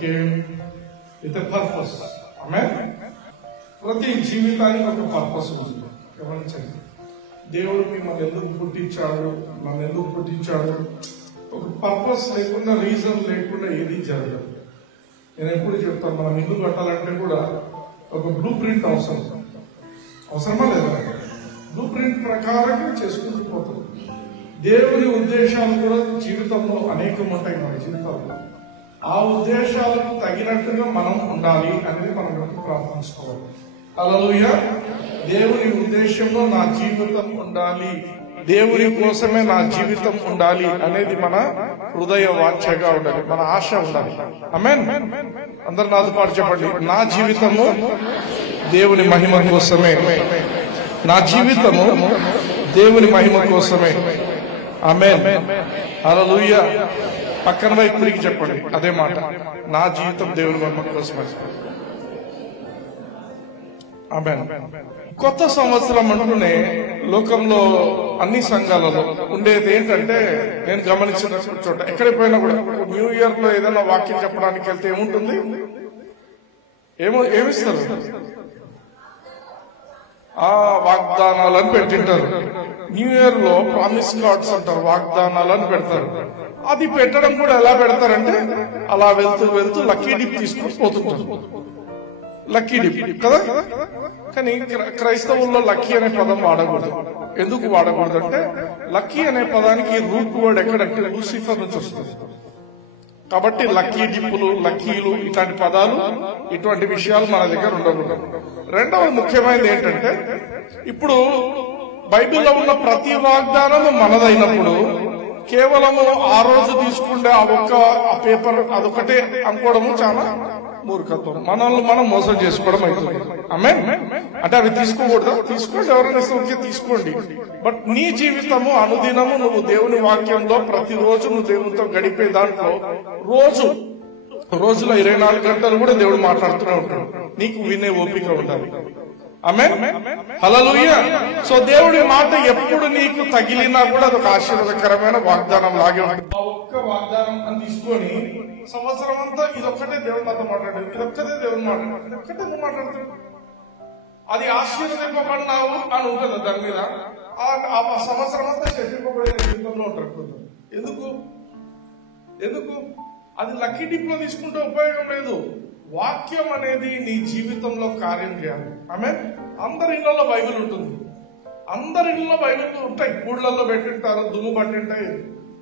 Came with a purpose. Amen. ప్రతి జీవితానికి ఒక పర్పస్ ఉంటుంది. గమనించండి, దేవుడు మిమ్మల్ని ఎందుకు పుట్టించాడు, నన్ను ఎందుకు పుట్టించాడు? ఒక పర్పస్ లేకుండా, రీజన్ లేకుండా ఏది జరగదు. నేను ఎప్పుడు చెప్తాను, మనం ఇల్లు కట్టాలంటే కూడా ఒక బ్లూ ప్రింట్ అవసరమా లేదా? బ్లూ ప్రింట్ ప్రకారం చేసుకుంటూ పోతుంది. దేవుని ఉద్దేశాలు కూడా జీవితంలో అనేకం ఉంటాయి మన జీవితంలో. ఆ ఉద్దేశాలకు తగినట్టుగా మనం ఉండాలి అనేది మనం ప్రార్థించుకోవాలి. హల్లెలూయా. దేవుని ఉద్దేశంలో నా జీవితం ఉండాలి, దేవుని కోసమే నా జీవితం ఉండాలి అనేది మన హృదయ వాంఛగా ఉండాలి, మన ఆశ ఉండాలి. ఆమేన్. అందరు నాతో పాటు చెప్పండి, నా జీవితము దేవుని మహిమ కోసమే, నా జీవితము దేవుని మహిమ కోసమే. ఆమేన్. హల్లెలూయా. పక్కన వ్యక్తికి చెప్పండి అదే మాట, నా జీవితం దేవుని మహిమ కోసమే. ఆమేన్. కొత్త సంవత్సరం అంటూనే లోకంలో అన్ని సంఘాలలో ఉండేది ఏంటంటే, నేను గమనించిన చోట ఎక్కడికి పోయినా కూడా న్యూ ఇయర్ లో ఏదైనా వాక్యం చెప్పడానికి వెళ్తే ఏముంటుంది, ఏమిస్తారు? వాగ్దానాలని పెట్టింటారు. న్యూ ఇయర్ లో ప్రామిస్ కార్డ్స్ అంటారు, వాగ్దానాలని పెడతారు. అది పెట్టడం కూడా ఎలా పెడతారంటే, అలా వెళ్తూ వెళ్తూ లక్కీ డిప్ తీసుకొని పోతుంటారు. లక్కీ డిప్ కదా. కానీ క్రైస్తవుల్లో లక్కీ అనే పదం వాడకూడదు. ఎందుకు వాడకూడదు అంటే, లక్కీ అనే పదానికి రూట్ వర్డ్ ఎక్కడంటే లూసిఫర్ నుంచి వస్తుంది. కాబట్టి లక్కీ డిప్పులు, లక్కీలు, ఇట్లాంటి పదాలు, ఇటువంటి విషయాలు మన దగ్గర ఉండకూడదు. రెండవ ముఖ్యమైనది ఏంటంటే, ఇప్పుడు బైబిల్లో ఉన్న ప్రతి వాగ్దానము మనదైనప్పుడు కేవలము ఆ రోజు తీసుకుంటే ఆ పేపర్ అదొకటే అనుకోవడము చాలా మూర్ఖత్వం. మనల్ని మనం మోసం చేసుకోవడం అవుతుంది. ఆమేన్. అంటే అవి తీసుకోకూడదు, తీసుకోండి, ఎవరైనా ఇస్తే తీసుకోండి. బట్ నీ జీవితము అనుదినము నువ్వు దేవుని వాక్యంలో ప్రతిరోజు నువ్వు దేవునితో గడిపే దాంట్లో రోజులో 24 గంటలు కూడా దేవుడు మాట్లాడుతూనే ఉంటాడు. నీకు వినే ఓపిక ఉండాలి. ఆమేన్. హల్లెలూయా. సో దేవుడి మాట ఎప్పుడు నీకు తగిలినా కూడా అదొక ఆశీర్వాదకరమైన వాగ్దానం లాగే ఉంటుంది. ఆ ఒక్క వాగ్దానం అని తీసుకొని సంవత్సరం అంతా ఇదొక్కటే దేవుడు నాతో మాట్లాడాడు, ఇదొక్కటే దేవుడు మాట్లాడాడు, ఒక్కటే నువ్వు మాట్లాడుతాడు. అది ఆశీర్వదింపబడినావు అని ఉంటుంది దాని మీద. ఆ సంవత్సరం అంతా చెప్పింపబడిన జీవితంలో ఉంటారు. ఎందుకు అది లక్కీ డిప్ లో తీసుకుంటే ఉపయోగం లేదు. వాక్యం అనేది నీ జీవితంలో కార్యం చేయాలి. ఆమేన్. అందరి ఇళ్లలో బైబిల్ ఉంటుంది, అందరి ఇళ్లలో బైబిల్ ఉంటాయి, కూళ్ళల్లో పెట్టింటారు, దుమ్ము పట్టింటాయి.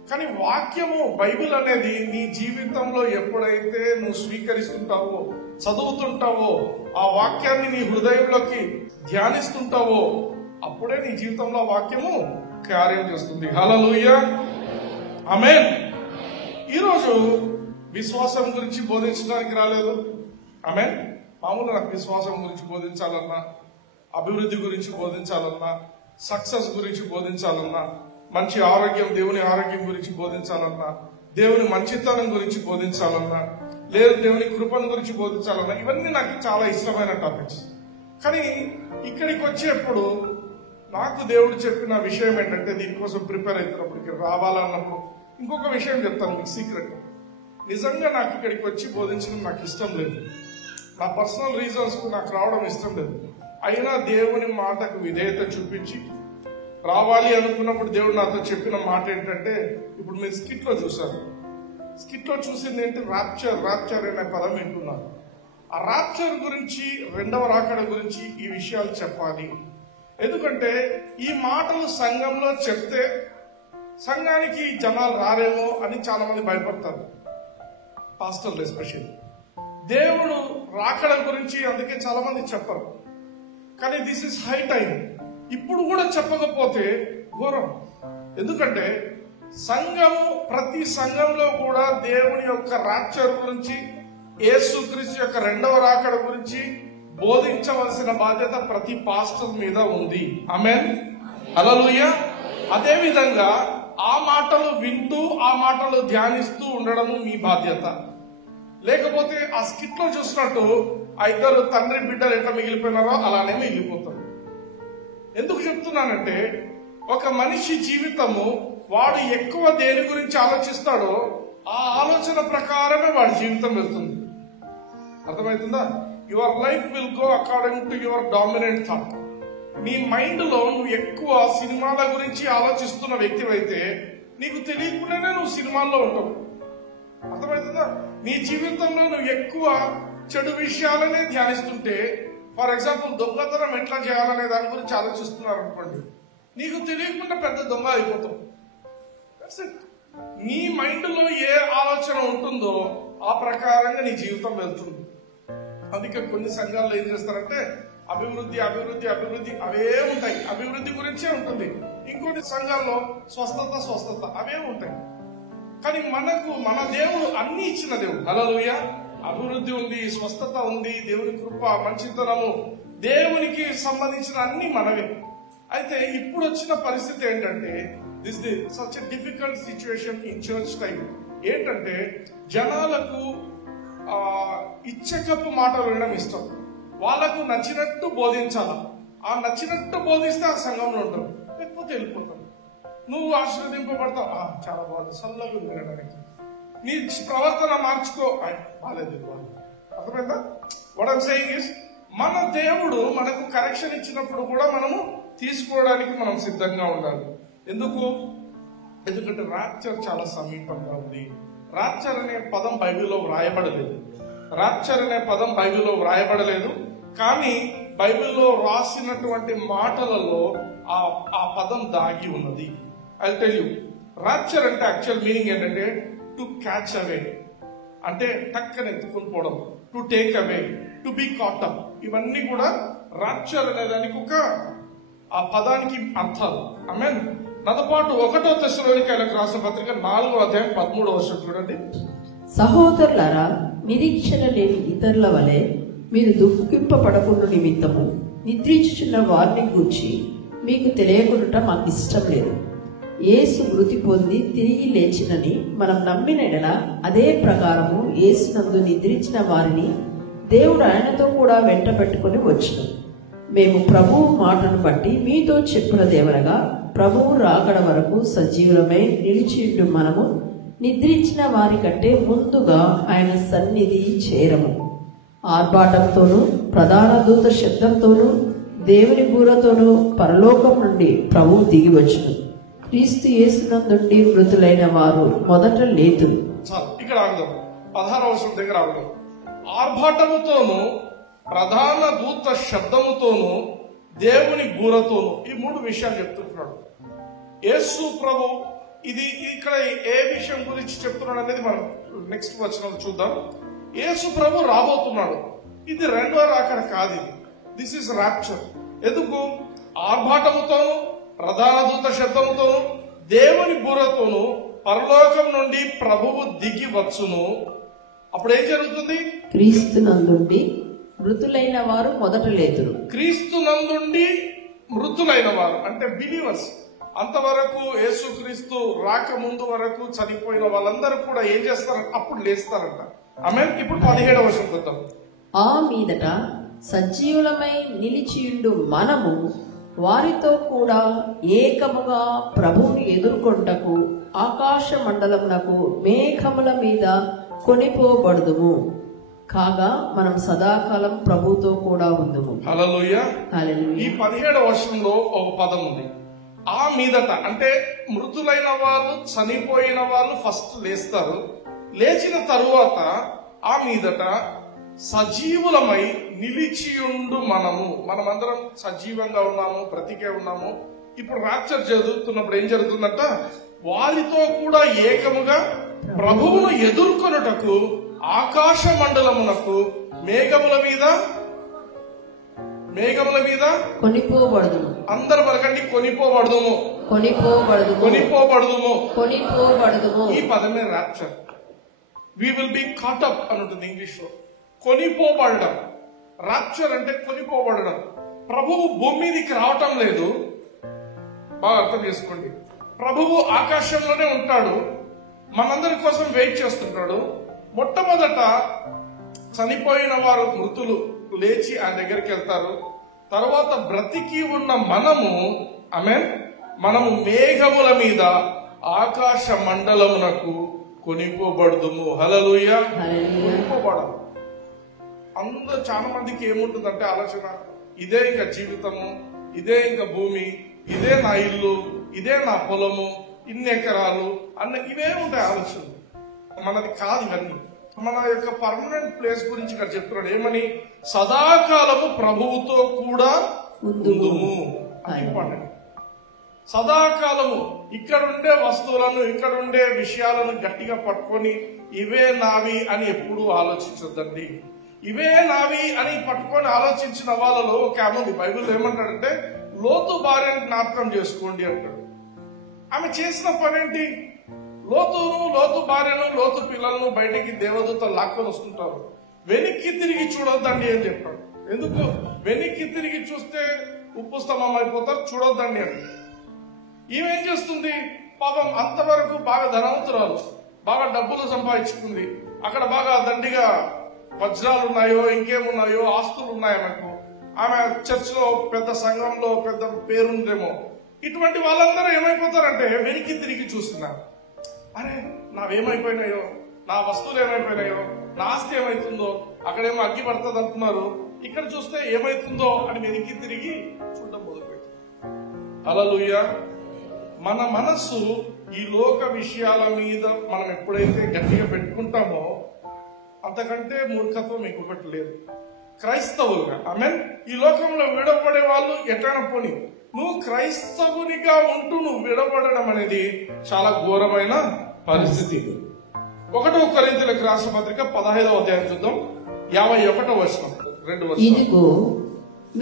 కానీ వాక్యము, బైబిల్ అనేది నీ జీవితంలో ఎప్పుడైతే నువ్వు స్వీకరిస్తుంటావో, చదువుతుంటావో, ఆ వాక్యాన్ని నీ హృదయంలోకి ధ్యానిస్తుంటావో, అప్పుడే నీ జీవితంలో వాక్యము కార్యం చేస్తుంది. హల్లెలూయా. ఆమేన్. ఈరోజు విశ్వాసం గురించి బోధించడానికి రాలేదు. ఆమేన్. మామూలుగా నాకు విశ్వాసం గురించి బోధించాలన్నా, అభివృద్ధి గురించి బోధించాలన్నా, సక్సెస్ గురించి బోధించాలన్నా, మంచి ఆరోగ్యం, దేవుని ఆరోగ్యం గురించి బోధించాలన్నా, దేవుని మంచితనం గురించి బోధించాలన్నా, లేదు దేవుని కృపను గురించి బోధించాలన్నా, ఇవన్నీ నాకు చాలా ఇష్టమైన టాపిక్స్. కానీ ఇక్కడికి వచ్చేప్పుడు నాకు దేవుడు చెప్పిన విషయం ఏంటంటే, దీనికోసం ప్రిపేర్ అవుతున్నప్పుడు, ఇక్కడ రావాలన్నప్పుడు ఇంకొక విషయం చెప్తాను మీకు సీక్రెట్. నిజంగా నాకు ఇక్కడికి వచ్చి బోధించడం నాకు ఇష్టం లేదు. నా పర్సనల్ రీజన్స్ నాకు రావడం ఇష్టం లేదు. అయినా దేవుని మాటకు విధేయత చూపించి రావాలి అనుకున్నప్పుడు దేవుడు నాతో చెప్పిన మాట ఏంటంటే, ఇప్పుడు మీరు స్కిట్ లో చూసారు. స్కిట్ లో చూసింది ఏంటి? రాప్చర్ అనే పదం వింటున్నారు. ఆ రాప్చర్ గురించి, రెండవ రాకడ గురించి ఈ విషయాలు చెప్పాలి. ఎందుకంటే ఈ మాటలు సంఘంలో చెప్తే సంఘానికి జనాలు రారేమో అని చాలా మంది భయపడతారు, పాస్టర్లు ఎస్పెషల్లీ. దేవుడు రాకడ గురించి అందుకే చాలా మంది చెప్పరు. కానీ దిస్ ఇస్ హై టైం. ఇప్పుడు కూడా చెప్పకపోతే ఘోరం. ఎందుకంటే సంఘము, ప్రతి సంఘంలో కూడా దేవుని యొక్క రాప్చర్ గురించి, యేసుక్రీస్తు యొక్క రెండవ రాకడ గురించి బోధించవలసిన బాధ్యత ప్రతి పాస్టర్ మీద ఉంది. ఆమేన్. హల్లెలూయా. అదే విధంగా ఆ మాటలు వింటూ, ఆ మాటలు ధ్యానిస్తూ ఉండడము మీ బాధ్యత. లేకపోతే ఆ స్కిట్ లో చూసినట్టు ఆ ఇద్దరు తండ్రి బిడ్డలు ఎట్లా మిగిలిపోయినారో అలానే మిగిలిపోతారు. ఎందుకు చెప్తున్నానంటే, ఒక మనిషి జీవితము వాడు ఎక్కువ దేని గురించి ఆలోచిస్తాడో ఆ ఆలోచన ప్రకారమే వాడి జీవితం వెళ్తుంది. అర్థమవుతుందా? Your life will go according to your dominant thought. నీ మైండ్ లో నువ్వు ఎక్కువ సినిమాల గురించి ఆలోచిస్తున్న వ్యక్తివైతే నీకు తెలియకుండానే నువ్వు సినిమాల్లో ఉంటావు. అర్థమవుతుందా? నీ జీవితంలో నువ్వు ఎక్కువ చెడు విషయాలనే ధ్యానిస్తుంటే, ఫర్ ఎగ్జాంపుల్ దొంగతనం ఎట్లా చేయాలనే దాని గురించి ఆలోచిస్తున్నారు అనుకోండి, నీకు తెలియకుండా పెద్ద దొంగ అయిపోతావు. నీ మైండ్ లో ఏ ఆలోచన ఉంటుందో ఆ ప్రకారంగా నీ జీవితం వెళ్తుంది. అందుకే కొన్ని సంఘాల్లో ఏం చేస్తారంటే అభివృద్ధి అభివృద్ధి అభివృద్ధి అవే ఉంటాయి, అభివృద్ధి గురించే ఉంటుంది. ఇంకొన్ని సంఘాల్లో స్వస్థత అవే ఉంటాయి. కానీ మనకు మన దేవుడు అన్ని ఇచ్చిన దేవుడు. హల్లెలూయా. అభివృద్ధి ఉంది, స్వస్థత ఉంది, దేవుని కృప, మంచితనము, దేవునికి సంబంధించిన అన్ని మనవే. అయితే ఇప్పుడు వచ్చిన పరిస్థితి ఏంటంటే, this the such a difficult situation in church time. ఏంటంటే జనాలకు ఇచ్చకపు మాటలు వినడం ఇష్టం. వాళ్ళకు నచ్చినట్టు బోధించాల. ఆ నచ్చినట్టు బోధిస్తే ఆ సంఘంలో ఉంటారు, లేకపోతే వెళ్ళిపోతారు. నువ్వు ఆశీర్వదింపబడతావు, చాలా బాగుంది, చల్లగా వినడానికి. నీ ప్రవర్తన మార్చుకో, బాలేదు. అర్థమైందా? వాట్ ఐమ్ సేయింగ్ ఇస్, మన దేవుడు మనకు కరెక్షన్ ఇచ్చినప్పుడు కూడా మనము తీసుకోవడానికి మనం సిద్ధంగా ఉండాలి. ఎందుకంటే రాప్చర్ చాలా సమీపంగా ఉంది. రాప్చర్ అనే పదం బైబిల్లో వ్రాయబడలేదు. కానీ బైబిల్లో రాసినటువంటి మాటలలో ఆ పదం దాగి ఉన్నది. ఐ టెల్ యూ, రాప్చర్ అంటే యాక్చువల్ మీనింగ్ ఏంటంటే టు క్యాచ్ అవే, అంటే టక్కన ఎత్తుకుని పోవడం, to take away, to be caught up. ఇవన్నీ కూడా రాప్చర్ అనే దానికి ఆ పదానికి అర్థాలు. ఆమేన్. నాతో పాటు 1 తెస్సలోనికైలకు రాసిన పత్రిక 4వ అధ్యాయం 13వ వచనం చూడండి. సహోదరులారా, నిరీక్షణ లేని ఇతరుల వలె మీరు దుఃఖింపబడకుండా నిమిత్తము నిద్రించుచున్న వారిని గూర్చి మీకు తెలియకుండా మాకు ఇష్టం లేదు. యేసు మృతి పొంది తిరిగి లేచినని మనం నమ్మిన ఎడల అదే ప్రకారము యేసునందు నిద్రించిన వారిని దేవుడు ఆయనతో కూడా వెంట పెట్టుకుని వచ్చును. మేము ప్రభువు మాటను బట్టి మీతో చెప్పినదేమనగా, ప్రభువు రాకడ వరకు సజీవులమై నిలిచియుండు మనము నిద్రించిన వారి కంటే ముందుగా ఆయన సన్నిధి చేరము. ఆర్భాటంతోనూ ప్రధాన దూత శబ్దంతోనూ దేవుని బూరతోనూ పరలోకం నుండి ప్రభువు దిగి వచ్చును. క్రీస్తు యేసునందుండి మృతులైన వారు మొదట లేతురు. ఇక్కడ ఆగుదాం. 16వ వచనం దగ్గర ఆగుదాం. ఆర్భాటముతోనూ ప్రధాన దూత శబ్దముతోనూ దేవుని బూరతోనూ, ఈ 3 విషయాలు చెప్తున్నాడు యేసు ప్రభు. ఇది ఇక్కడ ఏ విషయం గురించి చెప్తున్నాడు అనేది మనం నెక్స్ట్ వచనంలో చూద్దాం. యేసు ప్రభు రాబోతున్నాడు. ఇది రెండో రాకడ కాదు, దిస్ ఇస్ రాప్చర్. ఎందుకు? ఆర్భాటముతోను ప్రధాన దూత శబ్దముతోను దేవుని బూరతోను పరలోకం నుండి ప్రభువు దిగి వచ్చును. అప్పుడు ఏం జరుగుతుంది? క్రీస్తునందుండి మృతులైన వారు మొదట లేతురు. క్రీస్తునందుండి మృతులైన వారు అంటే బిలీవర్స్. అంతవరకు యేసుక్రీస్తు రాక ముందు వరకు చనిపోయిన వాళ్ళందరూ కూడా ఏం చేస్తారు? అప్పుడు లేస్తారంట. ఆమేన్. ఇప్పుడు 17వ వచనం చూద్దాం. ఆ మీదట సజీవులమై నిలిచియుండు మనము వారితో కూడా ఏకముగా ప్రభువుని ఎదుర్కొంటకు ఆకాశ మండలమునకు మేఘముల మీద కొనిపోబడుదుము. కాగా మనం సదాకాలం ప్రభుతో కూడా ఉందుము. హల్లెలూయా. హల్లెలూయా. ఈ 17వ వచనంలో ఒక పదం ఉంది, ఆ మీదట. అంటే మృతులైన వాళ్ళు, చనిపోయిన వాళ్ళు ఫస్ట్ లేస్తారు. లేచిన తరువాత ఆ మీదట సజీవులమై నిలిచియుండు మనమందరం సజీవంగా ఉన్నాము, బ్రతికే ఉన్నాము. ఇప్పుడు రాప్చర్ చదువుతున్నప్పుడు ఏం జరుగుతుందంట? వారితో కూడా ఏకముగా ప్రభువును ఎదుర్కొనుటకు ఆకాశ మండలమునకు మేఘముల మీద కొనిపోబడుదుము. అందరు పలకండి, కొనిపోబడుదుము. ఈ పదమే rapture. We will be caught up అని ఉంటుంది ఇంగ్లీష్ లో. కొనిపోబడడం, రాప్చర్ అంటే కొనిపోబడడం. ప్రభువు భూమి మీదకి రావటం లేదు, బాగా అర్థం చేసుకోండి. ప్రభువు ఆకాశంలోనే ఉంటాడు, మనందరి కోసం వెయిట్ చేస్తుంటాడు. మొట్టమొదట చనిపోయిన వారు మృతులు లేచి ఆయన దగ్గరికి వెళ్తారు. తర్వాత బ్రతికి ఉన్న మనము మేఘముల మీద ఆకాశ మండలమునకు కొనిపోబడుదుము. హల్లెలూయా. కొనిపోబడాలి. అందరూ చాలా మందికి ఏముంటుందంటే ఆలోచన, ఇదే ఇంకా జీవితము, ఇదే ఇంకా భూమి, ఇదే నా ఇల్లు, ఇదే నా పొలము, ఇన్ని ఎకరాలు ఇవే ఉంటాయి ఆలోచనలు. మనది కాదు ఇవన్నీ. మన యొక్క పర్మనెంట్ ప్లేస్ గురించి ఇక్కడ చెప్తున్నాడు. ఏమని? సదాకాలము ప్రభువుతో కూడా ఉందుము. అది ఇంపార్టెంట్. సదాకాలము ఇక్కడుండే వస్తువులను, ఇక్కడుండే విషయాలను గట్టిగా పట్టుకొని ఇవే నావి అని ఎప్పుడూ ఆలోచించొద్దండి. ఇవే నావి అని పట్టుకొని ఆలోచించిన వాళ్ళలో ఒక ఆమె ఉంది. బైబిల్ ఏమంటాడంటే, లోతు భార్యను జ్ఞాపకం చేసుకోండి అంటాడు. ఆమె చేసిన పనేంటి? లోతు భార్యను, లోతు పిల్లలను బయటికి దేవదూతలు లాక్కొని వస్తుంటారు. వెనక్కి తిరిగి చూడొద్దండి అని చెప్పాడు. ఎందుకు? వెనక్కి తిరిగి చూస్తే ఉప్పు స్తంభం అయిపోతారు, చూడొద్దండి అని. ఈమెం చేస్తుంది? పాపం అంతవరకు బాగా ధనవంతురాలు, బాగా డబ్బులు సంపాదించుకుంది, అక్కడ బాగా దండిగా వజ్రాలు ఉన్నాయో ఇంకేమున్నాయో ఆస్తులు ఉన్నాయో నాకు. ఆమె చర్చిలో పెద్ద సంఘంలో పెద్ద పేరుందేమో. ఇటువంటి వాళ్ళందరూ ఏమైపోతారంటే వెనక్కి తిరిగి చూస్తున్నారు. అరే నావేమైపోయినాయో, నా వస్తువులు ఏమైపోయినాయో, నా ఆస్తి ఏమైతుందో, అక్కడేమో అగ్గి పడుతుంది అంటున్నారు, ఇక్కడ చూస్తే ఏమైతుందో అని వెనక్కి తిరిగి చూడడం మొదలుపెట్టారు. హల్లెలూయా. మన మనస్సు ఈ లోక విషయాల మీద మనం ఎప్పుడైతే గట్టిగా పెట్టుకుంటామో అంతకంటే మూర్ఖత్వం ఇంకొకటి లేదు. క్రైస్తవులుగా ఆమేన్, ఈ లోకంలో విడబడే వాళ్ళు ఎట్లైనా పోనీ, నువ్వు క్రైస్తవునిగా ఉంటూ నువ్వు విడబడడం అనేది చాలా ఘోరమైన పరిస్థితి. 1 కొరింథీయులకు రాసిన పత్రిక 15వ అధ్యాయం చూద్దాం. 51వ వచనం, 2 వచనం. ఇదిగో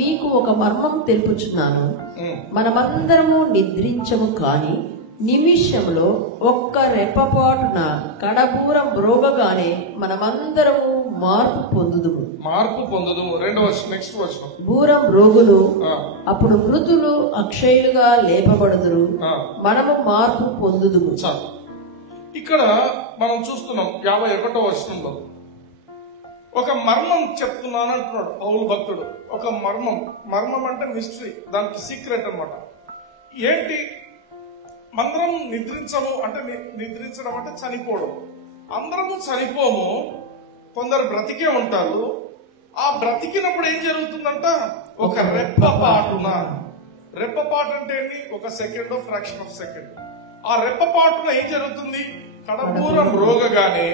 మీకు ఒక మర్మం తెలుపుచున్నాను, మనమందరము నిద్రించము కాని నిమిషంలో ఒక్క రెప్పపాటున కడబూరం మ్రోగగానే మనమందరము మార్పు పొందుదుము. 2వ వచనం, నెక్స్ట్ వచనం. బూరం మ్రోగును, అప్పుడు మృతులు అక్షయులుగా లేపబడుదురు, మనము మార్పు పొందుదుము. చాలు. ఇక్కడ మనం చూస్తున్నాం 51వ వచనంలో ఒక మర్మం చెప్తున్నాను అంటున్నాడు పౌలు భక్తుడు. ఒక మర్మం అంటే మిస్టరీ, దానికి సీక్రెట్ అన్నమాట. ఏంటి? అందరం నిద్రించము అంటే, నిద్రించడం అంటే చనిపోవడం. అందరము చనిపోము, కొందరు బ్రతికే ఉంటారు. ఆ బ్రతికినప్పుడు ఏం జరుగుతుందంట? ఒక రెప్పపాటున. రెప్పపాటు అంటే ఏంటి? ఒక సెకండ్, ఫ్రాక్షన్ ఆఫ్ సెకండ్. ఆ రెప్పపాటున ఏం జరుగుతుంది? కడబూరం మ్రోగగానే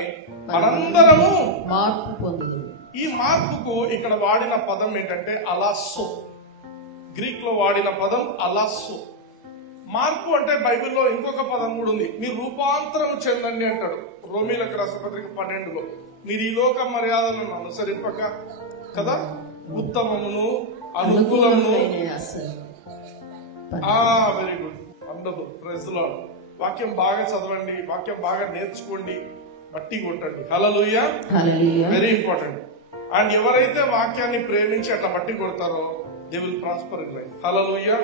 మనందరము మార్పు పొందుదు. ఈ మార్పుకు ఇక్కడ వాడిన పదం ఏంటంటే అలాసో. గ్రీక్ లో వాడిన పదం అలాసో. మార్పు అంటే బైబిల్లో ఇంకొక పదం కూడా ఉంది. మీరు రూపాంతరం చెందండి అంటాడు రోమీలకు రాసిన పత్రిక 12లో. మీరు ఈ లోక మర్యాదలను అనుసరింపక కదా ఉత్తమమును అనుకూలమును. Very good, wonderful, praise the lord. వాక్యం బాగా చదవండి, వాక్యం బాగా నేర్చుకోండి, బట్టి కొట్టండి. హల్లెలూయా, వెరీ ఇంపార్టెంట్. అండ్ ఎవరైతే వాక్యాన్ని ప్రేమించి అట్లా బట్టి కొడతారో they will prosper in life. Hallelujah.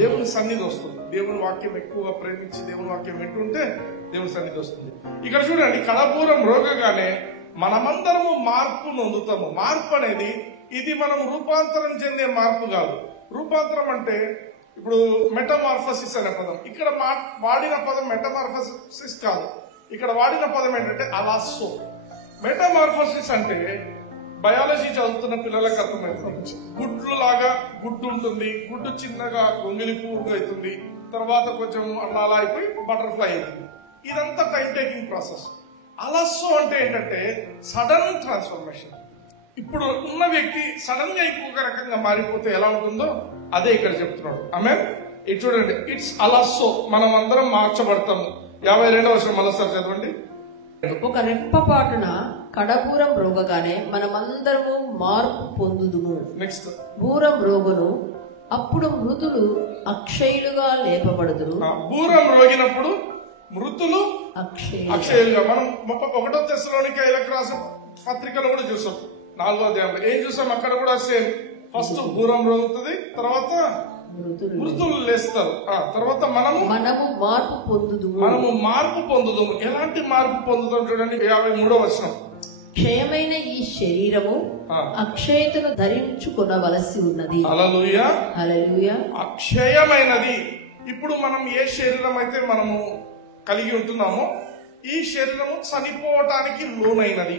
దేవుని సన్నిధి వస్తుంది. దేవుని వాక్యం ఎక్కువగా ప్రేమించి దేవుని వాక్యం వింటుంటే దేవుని సన్నిధి వస్తుంది. ఇక్కడ చూడండి, కడబూరం మ్రోగగానే మనమందరము మార్పు నొందుతాము. మార్పు అనేది ఇది మనం రూపాంతరం చెందే మార్పు కాదు. రూపాంతరం అంటే ఇప్పుడు మెటమార్ఫసిస్ అనే పదం, ఇక్కడ వాడిన పదం మెటమార్ఫసిస్ కాదు. ఇక్కడ వాడిన పదం ఏంటంటే అలాసో. మెటమార్ఫసిస్ అంటే బయాలజీ చదువుతున్న పిల్లలకు అర్థమవుతుంది. గుడ్లు లాగా గుడ్డు ఉంటుంది, గుడ్డు చిన్నగా గొంగిలి పువ్వు అవుతుంది, తర్వాత కొంచెం అలా అయిపోయి బటర్ఫ్లై అవుతుంది. ఇదంతా టైం టేకింగ్ ప్రాసెస్. అలాసో అంటే ఏంటంటే సడన్ ట్రాన్స్ఫర్మేషన్. ఇప్పుడు ఉన్న వ్యక్తి సడన్ గా ఇంకొక రకంగా మారిపోతే ఎలా ఉంటుందో అదే ఇక్కడ చెప్తున్నాడు. ఆమేన్. ఇది చూడండి, ఇట్స్ అలాసో, మనం అందరం మార్చబడతాము. 52వ వచనం మరోసారి చదవండి. ఒక రెప్పపాటున కడబూరం మ్రోగగానే మనమందరము మార్పు పొందుదుము. నెక్స్ట్. బూరం మ్రోగును, అప్పుడు మృతులు అక్షయులుగా లేపబడుదురు. బూరం మ్రోగినప్పుడు మృతులు అక్షయులుగా. మనం 1 తెస్సలోనికైలకు రాసిన పత్రికలో కూడా చూసాం. 4వ అధ్యాయంలో ఏం చూసాం? అక్కడ కూడా సేమ్. ఫస్ట్ బూరం మ్రోగుతుంది, తర్వాత మృతులు లేస్తారు, తర్వాత మనము మార్పు పొందుదాము. ఎలాంటి మార్పు పొందుదాం చూడండి 53వ వచనం. క్షయమైన ఈ శరీరము అక్షయతను ధరించుకొనవలసి ఉన్నది. హల్లెలూయా, హల్లెలూయా. అక్షయమైనది. ఇప్పుడు మనం ఏ శరీరం అయితే మనము కలిగి ఉంటున్నామో ఈ శరీరము చనిపోవటానికి లోనైనది.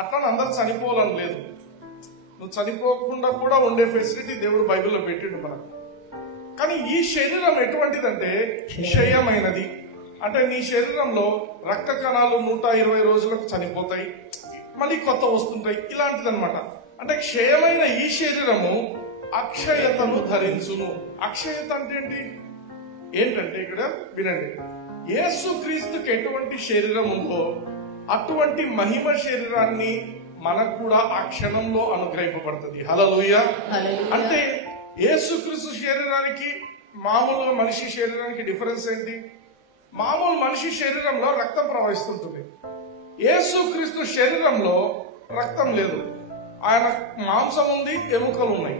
అట్లా అందరు చనిపోవాలని లేదు. నువ్వు చనిపోకుండా కూడా ఉండే ఫెసిలిటీ దేవుడు బైబిల్లో పెట్టిండు మనకు. కానీ ఈ శరీరం ఎటువంటిదంటే క్షయమైనది. అంటే నీ శరీరంలో రక్త కణాలు 120 రోజులకు చనిపోతాయి, మళ్ళీ కొత్త వస్తుంటాయి, ఇలాంటిది అనమాట. అంటే క్షయమైన ఈ శరీరము అక్షయతను ధరించును. అక్షయత అంటే ఏంటంటే ఇక్కడ వినండి, యేసుక్రీస్తుకి ఎటువంటి శరీరం ఉందో అటువంటి మహిమ శరీరాన్ని మనకు కూడా ఆ క్షణంలో అనుగ్రహింపబడుతుంది. హల్లెలూయా. అంటే యేసుక్రీస్తు శరీరానికి మామూలు మనిషి శరీరానికి డిఫరెన్స్ ఏంటి? మామూలు మనిషి శరీరంలో రక్తం ప్రవహిస్తుంటుంది, యేసుక్రీస్తు శరీరంలో రక్తం లేదు. ఆయన మాంసం ఉంది, ఎముకలు ఉన్నాయి.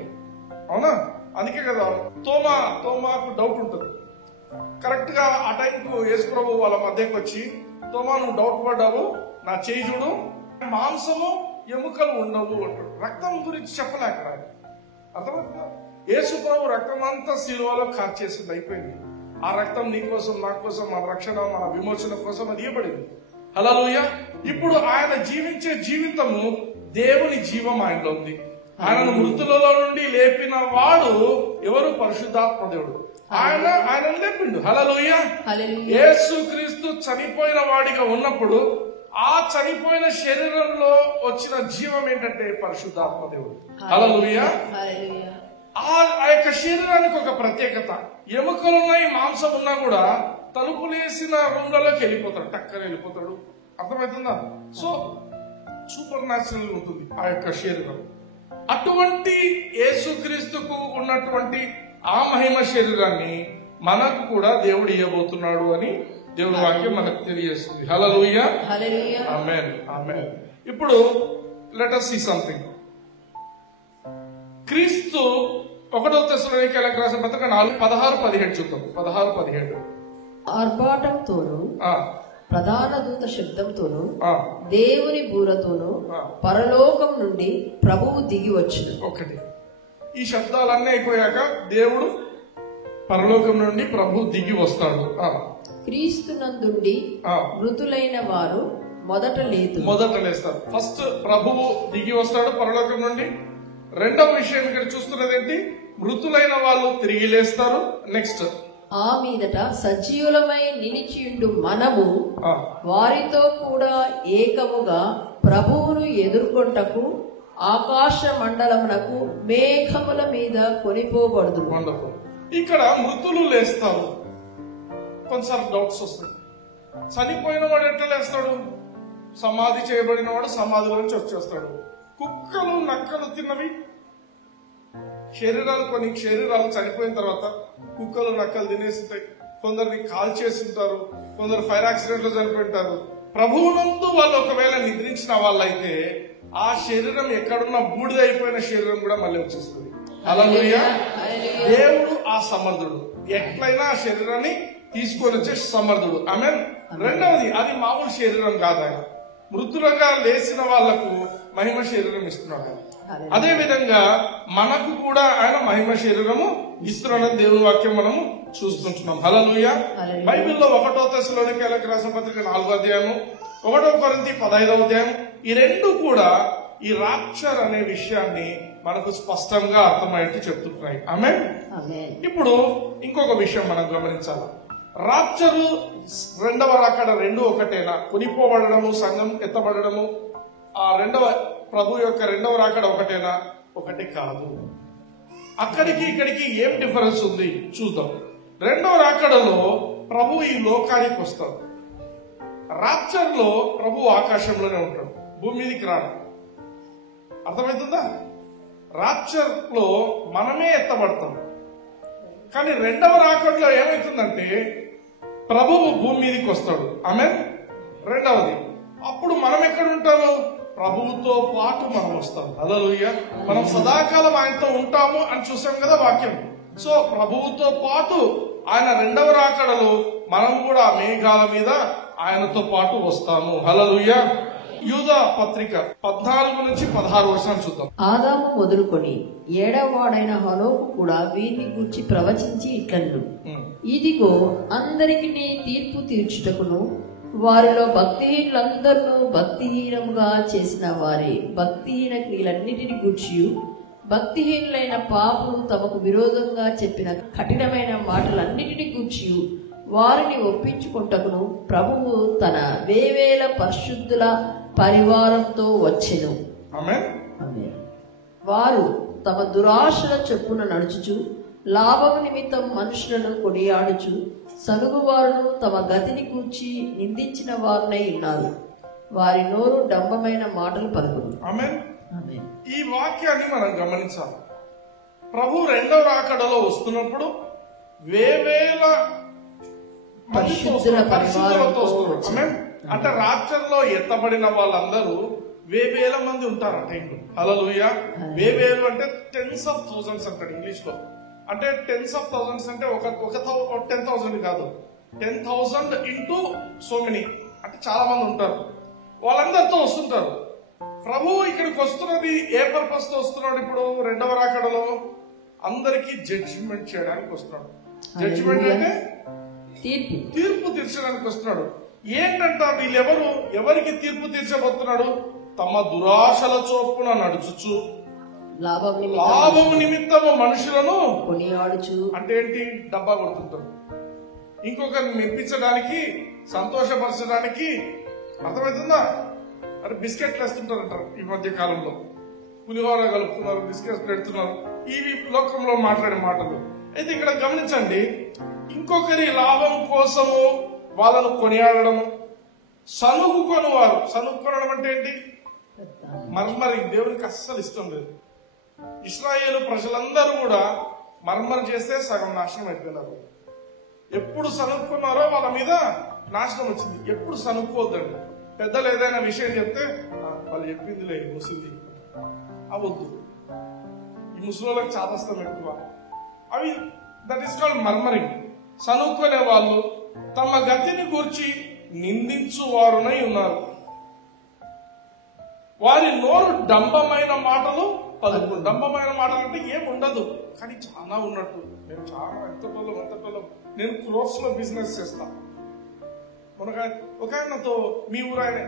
అవునా? అందుకే కదా తోమాకు డౌట్ ఉంటుంది. కరెక్ట్ గా ఆ టైంకు యేసు ప్రభు వాళ్ళ మధ్యకి వచ్చి, తోమా నువ్వు డౌట్ పడ్డావు, నా చేయి చూడు, మాంసము ఎముకలు ఉండవు అంటాడు. రక్తం గురించి చెప్పలేక అర్థమవుతుందా? యేసు ప్రభు రక్తం అంతా సిలువలో కార్చేసింది, అయిపోయింది. ఆ రక్తం నీ కోసం, నా కోసం, మన రక్షణ, మన విమోచన కోసం అది ఇవ్వబడింది. హల్లెలూయా. ఇప్పుడు ఆయన జీవించే జీవితము దేవుని జీవం ఆయనలో ఉంది. ఆయనను మృతులలో నుండి లేపిన వాడు ఎవరు? పరిశుద్ధాత్మ దేవుడు. ఆయన లేపిండు. హల్లెలూయా. యేసుక్రీస్తు చనిపోయిన వాడిగా ఉన్నప్పుడు ఆ చనిపోయిన శరీరంలో వచ్చిన జీవం ఏంటంటే పరిశుద్ధాత్మ దేవుడు. హల్లెలూయా. ఆ యొక్క శరీరానికి ఒక ప్రత్యేకత. ఎముకలున్నాయి, మాంసం ఉన్నా కూడా తలుపులేసిన రూమ్లలోకి వెళ్ళిపోతాడు, టక్కన వెళ్ళిపోతాడు. అర్థమవుతుందా? సో సూపర్ న్యాచురల్ ఉంటుంది ఆ యొక్క శరీరం. అటువంటి యేసుక్రీస్తుకు ఉన్నటువంటి ఆ మహిమ శరీరాన్ని మనకు కూడా దేవుడు ఇవ్వబోతున్నాడు అని దేవుడి వాక్యం మనకు తెలియజేస్తుంది. హల్లెలూయా. ఆమేన్. ఆమేన్. ఇప్పుడు లెట్ us see something. క్రీస్తు 1 తెస్సలోనికీయులకు రాసిన పత్రిక 4:16-17 చూద్దాం. 16-17. ఆర్భాటంతోను ప్రధాన దూత శబ్దంతోను దేవుని బూరతోను పరలోకం నుండి ప్రభువు దిగి వచ్చును. ఒకటి, ఈ శబ్దాలన్నీ అయిపోయాక దేవుడు పరలోకం నుండి ప్రభు దిగి వస్తాడు. క్రీస్తునందుండి మృతులైన వారు మొదట లేస్తారు. ఫస్ట్ ప్రభువు దిగి వస్తాడు పరలోకం నుండి. రెండవ విషయం ఇక్కడ చూస్తున్నది ఏంటి? మృతులైన వాళ్ళు తిరిగి లేస్తారు. నెక్స్ట్, ఆ మీదట సజీవులమై నిలిచియుండు మనము వారితో కూడా ఏకముగా ప్రభువును ఎదుర్కొంటకు ఆకాశ మండలమునకు మేఘముల మీద కొనిపోబడదు. వండర్ఫుల్. ఇక్కడ మృతులు లేస్తారు. కొన్నిసార్లు డౌట్స్ వస్తాయి. చనిపోయిన వాడు ఎట్లా లేస్తాడు? సమాధి చేయబడిన వాడు సమాధిలో నుంచి వచ్చేస్తాడు. కుక్కలు నక్కలు తిన్నవి శరీరాలు, కొన్ని శరీరాలు చనిపోయిన తర్వాత కుక్కలు నక్కలు తినేస్తుంటాయి. కొందరిని కాల్ చేస్తుంటారు, కొందరు ఫైర్ యాక్సిడెంట్ లో చనిపోయింటారు. ప్రభువునందు వాళ్ళు ఒకవేళ నిద్రించిన వాళ్ళైతే ఆ శరీరం ఎక్కడున్న బూడిద అయిపోయిన శరీరం కూడా మళ్ళీ వచ్చేస్తుంది. హల్లెలూయా. దేవుడు ఆ సమర్థుడు, ఎట్లయినా ఆ శరీరాన్ని తీసుకొని వచ్చే సమర్థుడు. ఆమేన్. రెండవది, అది మామూలు శరీరం కాదు, ఆయన మృతులుగా లేచిన వాళ్లకు మహిమ శరీరం ఇస్తున్నాడు. అదే విధంగా మనకు కూడా ఆయన మహిమ శరీరము ఇస్తున్నాడని దేవుని వాక్యం మనము చూస్తుంటున్నాం. హల్లెలూయా. బైబిల్లో 1 తెస్సలోనికీయులకు రాసిన పత్రిక 4వ అధ్యాయము, 1 కొరింథీ 15వ అధ్యాయం, ఈ రెండు కూడా ఈ రాప్చర్ అనే విషయాన్ని మనకు స్పష్టంగా అర్థమయ్యేట్టు చెప్తున్నాయి. ఆమేన్. ఇప్పుడు ఇంకొక విషయం మనం గమనించాలి. రాప్చరు, రెండవ రాకడ రెండు ఒకటేనా? కొనిపోబడము, సంఘం ఎత్తబడము, ఆ ప్రభు యొక్క రెండవ రాకడ ఒకటేనా? ఒకటి కాదు. అక్కడికి ఇక్కడికి ఏం డిఫరెన్స్ ఉంది చూద్దాం. రెండవ రాకడలో ప్రభు ఈ లోకానికి వస్తాడు. రాప్చర్ లో ప్రభు ఆకాశంలోనే ఉంటాడు, భూమి మీదకి రాడు. అర్థమవుతుందా? రాప్చర్ లో మనమే ఎత్తబడతాం. కానీ రెండవ రాకడలో ఏమైతుందంటే ప్రభువు భూమి మీదకి వస్తాడు. ఆమేన్. రెండవది, అప్పుడు మనం ఎక్కడ ఉంటాము? ప్రభువుతో పాటు మనం వస్తాం. హల్లెలూయా. మనం సదాకాలం ఆయనతో ఉంటాము అని చూసాం కదా వాక్యం. సో ప్రభువుతో పాటు ఆయన రెండవ రాకడలో మనం కూడా మేఘాల మీద ఆయనతో పాటు వస్తాము. హల్లెలూయా. యూదా పత్రిక 14-16 వర్షాలు చూద్దాం. ఆదాము మొదలుకొని 7వ వాడైన హనోకు కూడా వీరిని గూర్చి ప్రవచించి ఇట్లన్ను, ఇదిగో అందరికి తీర్పు తీర్చుటకును వారిలో భక్తిహీనులందరూ భక్తిహీనముగా చేసిన వారి భక్తిహీన క్రియలన్నిటిని గూర్చి భక్తిహీనులైన పాపులు తమకు విరోధంగా చెప్పిన కఠినమైన మాటలన్నిటిని గూర్చి వారిని ఒప్పించుకుంటకును ప్రభువు తన వేవేల పరిశుద్ధుల పరివారంతో వచ్చెను. ఆమేన్. వారు తమ దురాశల చొప్పున నడుచుచు లాభము నిమిత్తం మనుషులను కొనియాడుచు సనుగువారును తమ గతిని కూర్చి నిందించిన వారునై ఉన్నారు. వారి నోరు డంబమైన మాటలు పలుకును. ఆమేన్. ఈ వాక్యాన్ని మనం గమనించాలి. ప్రభు రెండవ రాకడలో వస్తున్నప్పుడు వేవేల పరిశుద్ధులతో వస్తున్నారు. ఆమేన్. అంటే రాత్రుల్లో ఎత్తబడిన వాళ్ళందరూ వేవేల మంది ఉంటారు ఆ టైంలో. హల్లెలూయా. వేవేలు అంటే 10s of thousands అంటాడు ఇంగ్లీష్ లో. అంటే 10s of thousands అంటే ఒక 10,000 కాదు, 10,000 into so many, అంటే చాలా మంది ఉంటారు. వాళ్ళందరితో వస్తుంటారు. ప్రభు ఇక్కడికి వస్తున్నది ఏ పర్పస్ తో వస్తున్నాడు? ఇప్పుడు రెండవ రాకడలో అందరికి జడ్జిమెంట్ చేయడానికి వస్తున్నాడు. జడ్జిమెంట్ అంటే తీర్పు తీర్చడానికి వస్తున్నాడు. ఏంటంట వీళ్ళెవరు? ఎవరికి తీర్పు తీర్చబోతున్నాడు? తమ దురాశల చొప్పున నడుచుచు లాభం నిమిత్తము మనుషులను కొనియాడుచు. అంటే ఏంటి? డబ్బా కొడుతుంటారు, ఇంకొకరిని మెప్పించడానికి, సంతోషపరచడానికి. అర్థమవుతుందా? అరే బిస్కెట్లు వేస్తుంటారు అంటారు ఈ మధ్య కాలంలో, పులిహోర కలుపుతున్నారు, బిస్కెట్లు పెడుతున్నారు. ఇవి లోకంలో మాట్లాడే మాటలు. అయితే ఇక్కడ గమనించండి, ఇంకొకరి లాభం కోసము వాళ్ళను కొనియాడడం, సనుగుకొని వారు. సనుగుకొనడం అంటే ఏంటి? మర్మరి. దేవునికి అస్సలు ఇష్టం లేదు. ఇశ్రాయేలు ప్రజలందరూ కూడా మర్మరు చేస్తే సగం నాశనం అయిపోయినారు. ఎప్పుడు సనుక్కున్నారో వాళ్ళ మీద నాశనం వచ్చింది. ఎప్పుడు సనుక్కోవద్దండి. పెద్దలు ఏదైనా విషయం చెప్తే వాళ్ళు చెప్పిందిలే ముసింది అవద్దు. ఈ ముసలిలకు చాదస్తం ఎక్కువ. అవి దట్ ఈస్ కాల్డ్ మర్మరింగ్. సనుక్కునే వాళ్ళు తమ గతిని గూర్చి నిందించు వారునై ఉన్నారు. వారి నోరు డంబమైన మాటలు పలుకును. డంబమైన మాటలు అంటే ఏముండదు, కానీ చాలా ఉన్నట్టు. నేను చాలా ఎంతటోళ్ళం నేను క్లోత్స్ లో బిజినెస్ చేస్తా. ఒక ఆయన నాతో, మీ ఊరు ఆయన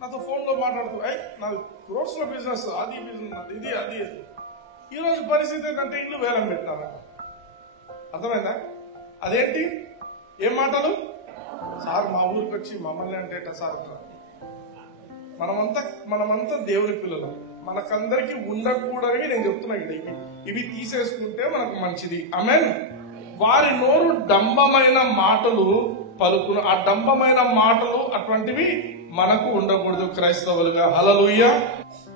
నాతో ఫోన్ లో మాట్లాడుతూ, నాది క్లోత్స్ లో బిజినెస్, అది బిజినెస్, ఇది అది. ఈ రోజు పరిస్థితి ఏంటంటే ఇల్లు వేలం పెట్టినారా? అర్థమైందా? అదేంటి? ఏం మాటలు? సార్ మా ఊరికి వచ్చి మమ్మల్ని అంటే సార్ మనమంతా దేవుని పిల్లలు, మనకందరికి ఉండకూడదని నేను చెప్తున్నా. ఇవి తీసేసుకుంటే మనకు మంచిది. ఆమేన్. వారి నోరు డంబమైన మాటలు పలుకును. ఆ డంబమైన మాటలు అటువంటివి మనకు ఉండకూడదు క్రైస్తవులుగా. హల్లెలూయా.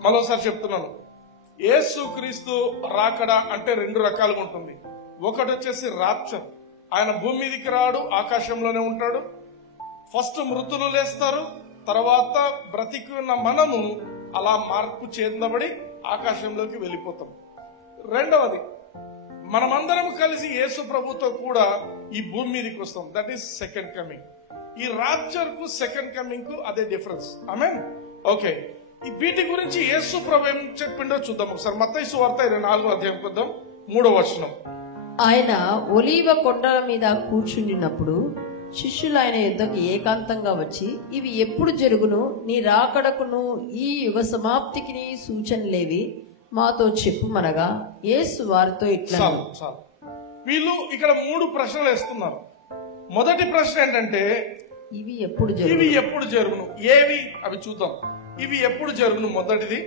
మరోసారి చెప్తున్నాను, యేసుక్రీస్తు రాకడ అంటే 2 రకాలుగా ఉంటుంది. ఒకటి వచ్చేసి రాప్చర్. ఆయన భూమి మీదకి రాడు, ఆకాశంలోనే ఉంటాడు. ఫస్ట్ మృతులు లేస్తారు, తర్వాత బ్రతికి ఉన్న మనము అలా మార్పు చెందబడి ఆకాశంలోకి వెళ్ళిపోతాం. రెండవది, మనమందరం కలిసి యేసు ప్రభుతో కూడా ఈ భూమి మీదకి వస్తాం. That is second coming. ఈ రాప్చర్ కు సెకండ్ కమింగ్ కు అదే డిఫరెన్స్. ఆమేన్. ఓకే, వీటి గురించి యేసు ప్రభు ఏం చెప్పిండో చూద్దాం ఒకసారి. మత్తయి సువార్త 24వ అధ్యాయం కొద్దాం, 3వ వచనం. ఆయన ఒలీవ కొండల మీద కూర్చుండినప్పుడు శిష్యులు ఆయన యుద్ధకు ఏకాంతంగా వచ్చి, ఇవి ఎప్పుడు జరుగును? నీ రాకడకును ఈ యుగ సమాప్తికి సూచనలేవి మాతో చెప్పుమనగా యేసు వారితో ఇట్లా. వీళ్ళు ఇక్కడ 3 ప్రశ్నలు వేస్తున్నారు. మొదటి ప్రశ్న ఏంటంటే, ఇవి ఎప్పుడు జరుగును? ఏవి? అవి చూద్దాం. ఇవి ఎప్పుడు జరుగును మొదటిది.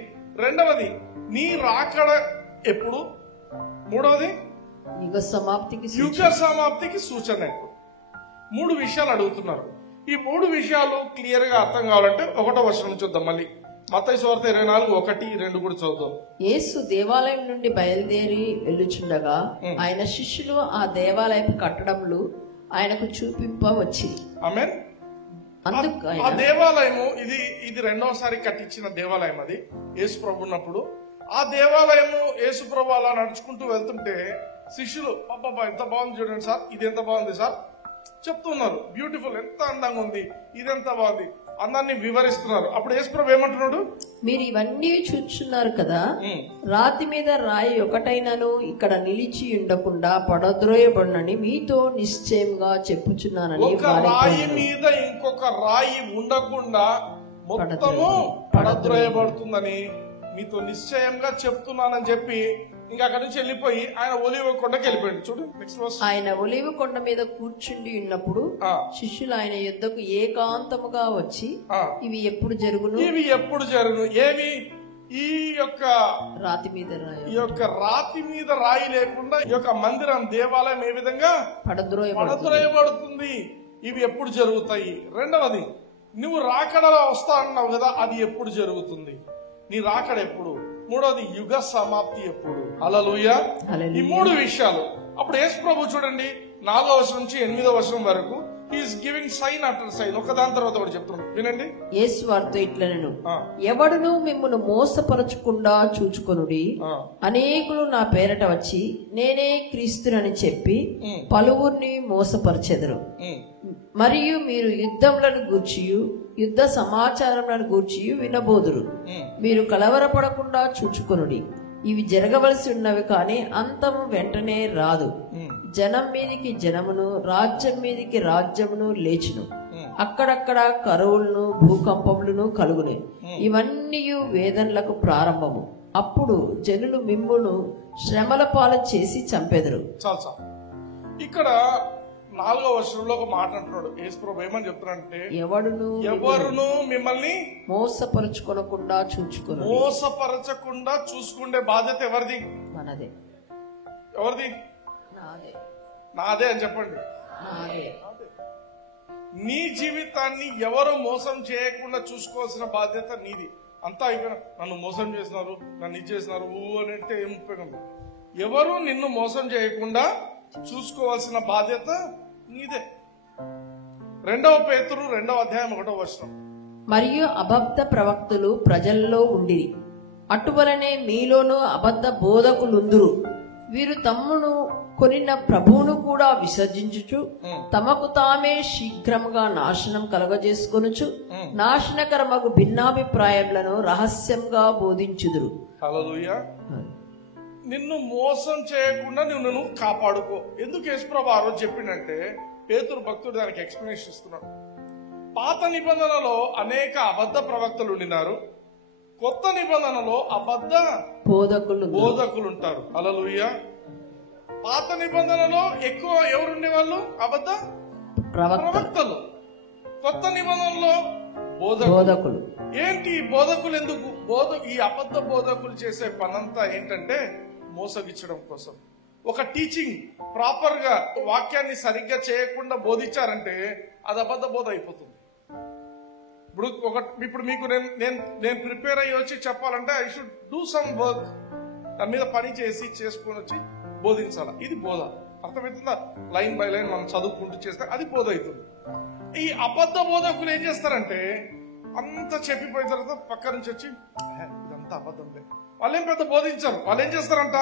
రెండవది, నీ రాకడ ఎప్పుడు? మూడవది, యుగ సమాప్తికి సూచన ఎప్పుడు? 3 విషయాలు అడుగుతున్నారు. ఈ 3 విషయాలు క్లియర్ గా అర్థం కావాలంటే 1వ వచనం చూద్దాం. మళ్ళీ మత్తయి సువార్త 24:1-2 కూడా చదువుదాం. యేసు దేవాలయం నుండి బయలుదేరి వెళ్ళుచుండగా ఆయన శిష్యులు ఆ దేవాలయపు కట్టడములు ఆయనకు చూపింపవచ్చి. ఆమేన్. ఆ దేవాలయము ఇది రెండవసారి కట్టించిన దేవాలయం. అది యేసు ప్రభు ఉన్నప్పుడు ఆ దేవాలయము యేసు ప్రభు అలా నడుచుకుంటూ వెళ్తుంటే శిష్యులు, అబ్బాబా ఎంత బాగుంది చూడండి సార్, ఇది ఎంత బాగుంది సార్ చెప్తున్నారు. బ్యూటిఫుల్, ఎంత అందంగా ఉంది, ఇది ఎంత బాగుంది. అందరినీ వివరిస్తున్నారు. అప్పుడు యేసుప్రభు ఏమంటున్నాడు? మీరు ఇవన్నీ చూచున్నారు కదా, రాతి మీద రాయి ఒకటైనను ఇక్కడ నిలిచి ఉండకుండా పడద్రోయబడినని మీతో నిశ్చయంగా చెప్పుచున్నానని. ఒక రాయి మీద ఇంకొక రాయి ఉండకుండా మొత్తము పడద్రోయబడుతుందని మీతో నిశ్చయంగా చెప్తున్నానని చెప్పి ఇంకా అక్కడి నుంచి వెళ్ళిపోయి ఆయన ఒలీవ కొండకి వెళ్ళిపోయాడు. చూడు నెక్స్ట్ వర్స్. ఆయన ఒలీవ కొండ మీద కూర్చుండి ఉన్నప్పుడు శిష్యులు ఆయన యుద్ధకు ఏకాంతముగా వచ్చి ఇవి ఎప్పుడు జరుగును, ఇవి ఎప్పుడు జరుగును, ఏవి ఈ యొక్క రాతి మీద రాయి, ఈ యొక్క రాతి మీద రాయి లేకుండా ఈ యొక్క మందిరం దేవాలయం ఏ విధంగా పడద్రోయబడుతుంది, ఇవి ఎప్పుడు జరుగుతాయి? రెండవది, నువ్వు రాకడలో వస్తా అన్నావు కదా, అది ఎప్పుడు జరుగుతుంది? నీ రాకడ ఎప్పుడు? మూడవది, యుగ సమాప్తి ఎప్పుడు? హల్లెలూయా. ఈ మూడు విషయాలు. అప్పుడు యేసు ప్రభు చూడండి 4వ వచనం నుంచి 8వ వచనం వరకు he's giving sign after sign, ఒకదాని తర్వాత ఒకటి చెప్తున్నాడు. వినండి. యేసు వారితో ఇట్లనెను, ఎవడును మిమ్మును మోసపరచకుండా చూచుకొనుడి. అనేకులు నా పేరట వచ్చి నేనే క్రీస్తునని చెప్పి పలువురిని మోసపరచెదరు. మరియు మీరు యుద్ధములను గూర్చియు యుద్ధ సమాచారములను గూర్చియు వినబోదురు. మీరు కలవరపడకుండా చూచుకొనుడి. ఇవి జరగవలసి ఉన్నవి కానీ అంతము వెంటనే రాదు. జనం మీదికి జనమును, రాజ్యం మీదికి రాజ్యమును లేచును. అక్కడక్కడ కరువులను, భూకంపములను కలుగునే. ఇవన్నీ వేదనలకు ప్రారంభము. అప్పుడు జనులు మిమ్మును శ్రమల పాలు చేసి చంపెదరు. ఇక్కడ 4వ వచనంలో ఒక మాట అంటున్నాడు యేసు ప్రభు. ఏమని చెప్తున్నాడంటే, ఎవరును మిమ్మల్ని మోసపరచుకొనకుండా చూచుకొను. మోసపరచకుండా చూసుకునే బాధ్యత ఎవరిది? మనదే. ఎవరిది? నాదే అని చెప్పండి. నీ జీవితాన్ని ఎవరు మోసం చేయకుండా చూసుకోవాల్సిన బాధ్యత నీది. అంతా అయిపోయినా నన్ను మోసం చేసినారు, నన్ను ఇది చేసినారు అని అంటే ఏం ఉపయోగం? ఎవరు నిన్ను మోసం చేయకుండా చూసుకోవాల్సిన బాధ్యత నీదే. 2వ పేతురు 2వ అధ్యాయం 1వ వచనం. మరియు అబద్ధ ప్రవక్తలు ప్రజల్లో ఉండిరి, అటువలనే మీలోనూ అబద్ధ బోధకులుందురు. వీరు తమ్మును కొనిన ప్రభువును కూడా విసర్జించుచు తమకు తామే శీఘ్రముగా నాశనం కలగజేసుకొనుచు నాశనకరమగు భిన్నాభిప్రాయములను రహస్యంగా బోధించుదురు. హల్లెలూయా. నిన్ను మోసం చేయకుండా నువ్వు కాపాడుకో. ఎందుకు యేసుప్రభు ఆ రోజు చెప్పిండంటే, పేతురు భక్తుడు దానికి ఎక్స్ప్లెనేషన్ ఇస్తున్నాడు. పాత నిబంధనలో అనేక అబద్ధ ప్రవక్తలు ఉండినారు, కొత్త నిబంధనలో అబద్ధ బోధకులు ఉంటారు. హల్లెలూయా. పాత నిబంధనలో ఎక్కువ ఎవరు ఉండేవాళ్ళు? అబద్ధ ప్రవక్తలు. కొత్త నిబంధనలో బోధకులు. ఏంటి బోధకులు? ఎందుకు ఈ అబద్ధ బోధకులు చేసే పనంతా ఏంటంటే మోసగించడం కోసం. ఒక టీచింగ్ ప్రాపర్ గా వాక్యాన్ని సరిగ్గా చేయకుండా బోధించారంటే అది అబద్ధ బోధ అయిపోతుంది. ఇప్పుడు మీకు నేను ప్రిపేర్ అయ్యి వచ్చి చెప్పాలంటే I should do some work, దాని మీద పని చేసుకొని వచ్చి బోధించాలి. ఇది బోధ. అర్థమవుతుందా? లైన్ బై లైన్ మనం చదువుకుంటూ చేస్తే అది బోధ అవుతుంది. ఈ అబద్ధ బోధకులు ఏం చేస్తారంటే అంతా చెప్పిపోయిన తర్వాత పక్క నుంచి వచ్చి ఇదంతా అబద్ధంలే, వాళ్ళేం పెద్ద బోధించారు. వాళ్ళు ఏం చేస్తారంట?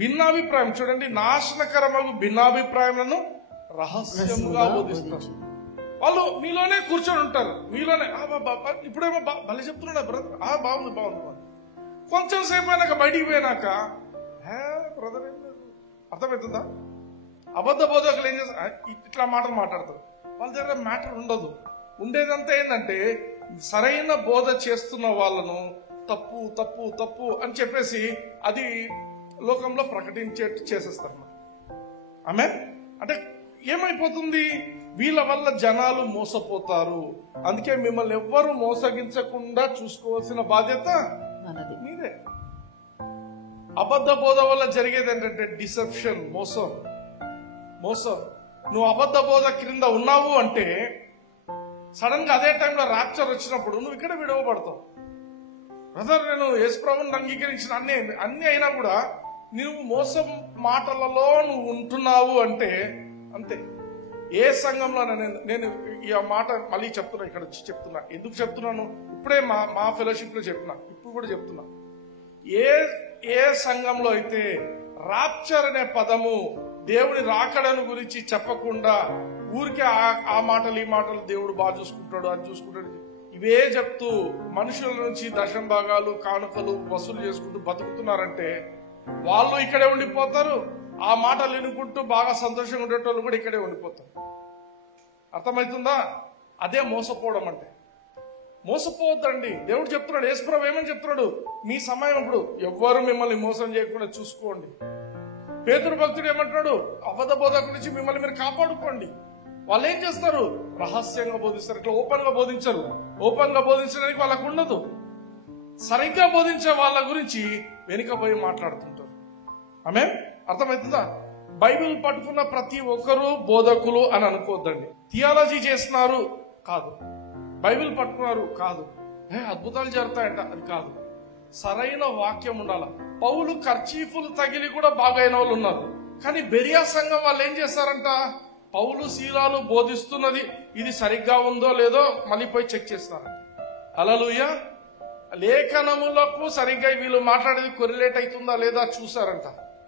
భిన్నాభిప్రాయం. చూడండి, నాశనకరమగు భిన్నాభిప్రాయాలను రహస్యంగా బోధిస్తారు. వాళ్ళు మీలోనే కూర్చొని ఉంటారు, మీలోనే ఇప్పుడేమో భలే చెప్తున్నాడు బ్రదర్, బాగుంది బాగుంది. కొంచెం సేపు అయినాక బయటికి పోయినాక బ్రదర్ ఏం లేదు. అర్థమవుతుందా? అబద్ధ బోధకులు ఏం చేస్తారు? ఇట్లా మాటలు మాట్లాడతారు. వాళ్ళ దగ్గర మ్యాటర్ ఉండదు. ఉండేదంతా ఏంటంటే సరైన బోధ చేస్తున్న వాళ్ళను తప్పు తప్పు తప్పు అని చెప్పేసి అది లోకంలో ప్రకటించేట్టు చేసేస్తారు. ఆమె అంటే ఏమైపోతుంది? వీళ్ళ వల్ల జనాలు మోసపోతారు. అందుకే మిమ్మల్ని ఎవ్వరు మోసగించకుండా చూసుకోవాల్సిన బాధ్యత మీదే. అబద్ధ బోధ వల్ల జరిగేది ఏంటంటే డిసెప్షన్, మోసం. నువ్వు అబద్ధ బోధ క్రింద ఉన్నావు అంటే సడన్ గా అదే టైంలో రాప్చర్ వచ్చినప్పుడు నువ్వు ఇక్కడ విడవబడతావు. బ్రదర్, నేను యేసుప్రభువుని అంగీకరించిన అన్ని అయినా కూడా నువ్వు మోసం మాటలలో నువ్వు ఉంటున్నావు అంటే అంతే. ఏ సంఘంలో నేను ఈ మాట మళ్ళీ చెప్తున్నా, ఇక్కడ వచ్చి చెప్తున్నా. ఎందుకు చెప్తున్నాను? ఇప్పుడే మా ఫెలోషిప్ లో చెప్పినా, ఇప్పుడు కూడా చెప్తున్నా. ఏ సంఘంలో అయితే రాప్చర్ అనే పదము దేవుని రాకడను గురించి చెప్పకుండా ఊరికే ఆ మాటలు ఈ మాటలు దేవుడు బాగా చూసుకుంటాడు అని చూసుకుంటాడు ఇవే చెప్తూ మనుషుల నుంచి దశం భాగాలు కానుకలు వసూలు చేసుకుంటూ బతుకుతున్నారంటే వాళ్ళు ఇక్కడే ఉండిపోతారు. ఆ మాటలు వినుకుంటూ బాగా సంతోషంగా ఉండేటోళ్ళు కూడా ఇక్కడే ఉండిపోతారు. అర్థమవుతుందా? అదే మోసపోవడం అంటే. మోసపోవద్దండి. దేవుడు చెప్తున్నాడు, యేసుప్రభు ఏమని చెప్తున్నాడు, మీ సమయం ఇప్పుడు ఎవ్వరు మిమ్మల్ని మోసం చేయకుండా చూసుకోండి. పేతురు భక్తుడు ఏమంటున్నాడు, అబద్ధ బోధకుల నుంచి మిమ్మల్ని మీరు కాపాడుకోండి. వాళ్ళు ఏం చేస్తారు, రహస్యంగా బోధిస్తారు, ఇట్లా ఓపెన్ గా బోధించరు. ఓపెన్ గా బోధించడానికి వాళ్ళకు ఉండదు. సరిగ్గా బోధించే వాళ్ళ గురించి వెనుకపోయి మాట్లాడుతుంటారు. ఆమేన్. అర్థమవుతుందా? బైబిల్ పట్టుకున్న ప్రతి ఒక్కరూ బోధకులు అని అనుకోవద్దండి. థియాలజీ చేస్తున్నారు కాదు, బైబిల్ పట్టుకున్నారు కాదు, అద్భుతాలు జరుగుతాయంట అది కాదు. సరైన వాక్యం ఉండాల. పౌలు కర్చీఫులు తగిలి కూడా బాగైన వాళ్ళు ఉన్నారు. కానీ బెరియా సంఘం వాళ్ళు ఏం చేస్తారంట, పౌలు శీలాలు బోధిస్తున్నది ఇది సరిగ్గా ఉందో లేదో మళ్ళీ పోయి చెక్ చేస్తారంట. హల్లెలూయా. లేఖనములకు సరిగ్గా వీళ్ళు మాట్లాడేది కొరిలేట్ అవుతుందా లేదా చూసారంట.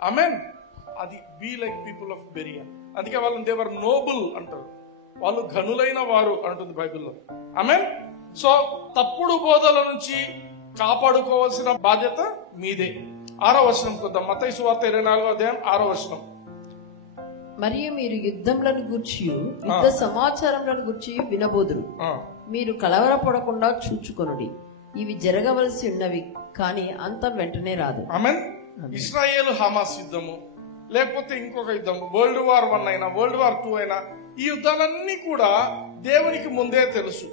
ఆమేన్. అది be like people of Berea. అందుకే వాళ్ళని దేవర్ నోబుల్ అంటారు, వాళ్ళు ఘనులైన వారు అంటుంది బైబిల్లో. ఆమేన్. సో తప్పుడు బోధల నుంచి కాపాడుకోవాల్సిన బాధ్యత మీదే. 6వ వచనం కొద్దాం. మత్తయి సువార్త 24వ అధ్యాయం 6వ వచనం. మరియు మీరు యుద్ధములను గూర్చి యుద్ధ సమాచారములను గూర్చి వినబోదురు. మీరు కలవరపడకుండా చూచుకొనుడి. ఇవి జరగవలసి ఉన్నవి, కానీ అంతం వెంటనే రాదు. ఆమేన్. ఇశ్రాయేలు హమాస్ యుద్ధము, లేకపోతే ఇంకొక యుద్ధం, వరల్డ్ వార్ 1 అయినా వరల్డ్ వార్ 2 అయినా, ఈ యుద్ధాలన్నీ కూడా దేవునికి ముందే తెలుసు.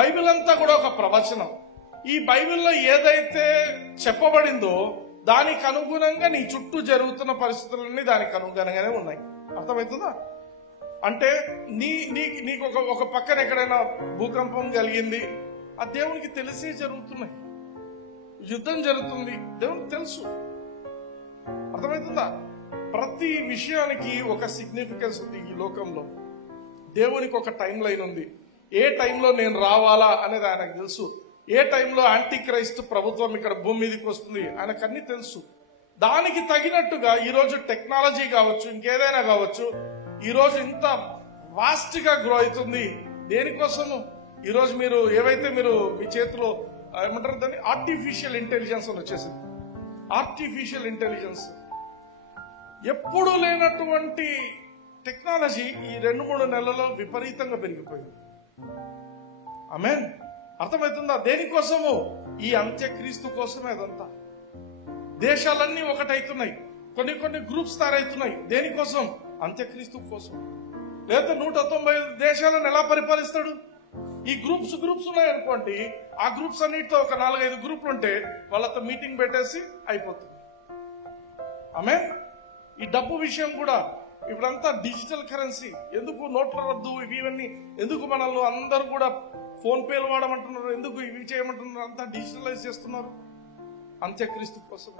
బైబిల్ అంతా కూడా ఒక ప్రవచనం. ఈ బైబిల్లో ఏదైతే చెప్పబడిందో దానికి అనుగుణంగా నీ చుట్టూ జరుగుతున్న పరిస్థితులన్నీ దానికి అనుగుణంగానే ఉన్నాయి. అర్థమవుతుందా? అంటే నీకు ఒక పక్కన ఎక్కడైనా భూకంపం కలిగింది, ఆ దేవునికి తెలిసే జరుగుతున్నాయి. యుద్ధం జరుగుతుంది, దేవునికి తెలుసు. అర్థమవుతుందా? ప్రతి విషయానికి ఒక సిగ్నిఫికెన్స్ ఉంది ఈ లోకంలో. దేవునికి ఒక టైం లైన్ ఉంది. ఏ టైంలో నేను రావాలా అనేది ఆయనకు తెలుసు. ఏ టైంలో యాంటీ క్రైస్ట్ ప్రభుత్వం ఇక్కడ భూమి మీదకి వస్తుంది ఆయనకు అన్ని తెలుసు. దానికి తగినట్టుగా ఈరోజు టెక్నాలజీ కావచ్చు, ఇంకేదైనా కావచ్చు, ఈరోజు ఇంత వాస్ట్ గా గ్రో అవుతుంది. దేనికోసము? ఈరోజు మీరు ఏవైతే మీరు మీ చేతిలో ఏమంటారు దాన్ని, ఆర్టిఫిషియల్ ఇంటెలిజెన్స్ అని వచ్చేసింది. ఆర్టిఫిషియల్ ఇంటెలిజెన్స్ ఎప్పుడూ లేనటువంటి టెక్నాలజీ ఈ 2-3 నెలల్లో విపరీతంగా పెరిగిపోయింది. ఆమేన్. అర్థమవుతుందా? దేనికోసము? ఈ అంత్యక్రీస్తు కోసమే. అదంతా దేశాలన్నీ ఒకటైతున్నాయి, కొన్ని గ్రూప్స్ తయారవుతున్నాయి. దేనికోసం? అంత్యక్రీస్తు కోసం. లేదా 190 దేశాలను ఎలా పరిపాలిస్తాడు? ఈ గ్రూప్స్ ఉన్నాయనుకోండి, ఆ గ్రూప్స్ అన్నిటితో ఒక 4-5 గ్రూపులు ఉంటే వాళ్ళతో మీటింగ్ పెట్టేసి అయిపోతుంది. ఆమేన్. ఈ డబ్బు విషయం కూడా ఇప్పుడంతా డిజిటల్ కరెన్సీ. ఎందుకు నోట్ల రద్దు ఇవన్నీ ఎందుకు? మనల్ని అందరూ కూడా ఫోన్ పేలు వాడమంటున్నారు, ఎందుకు ఇవి చేయమంటున్నారు? అంతా డిజిటలైజ్ చేస్తున్నారు అంత్యక్రీస్తు కోసం.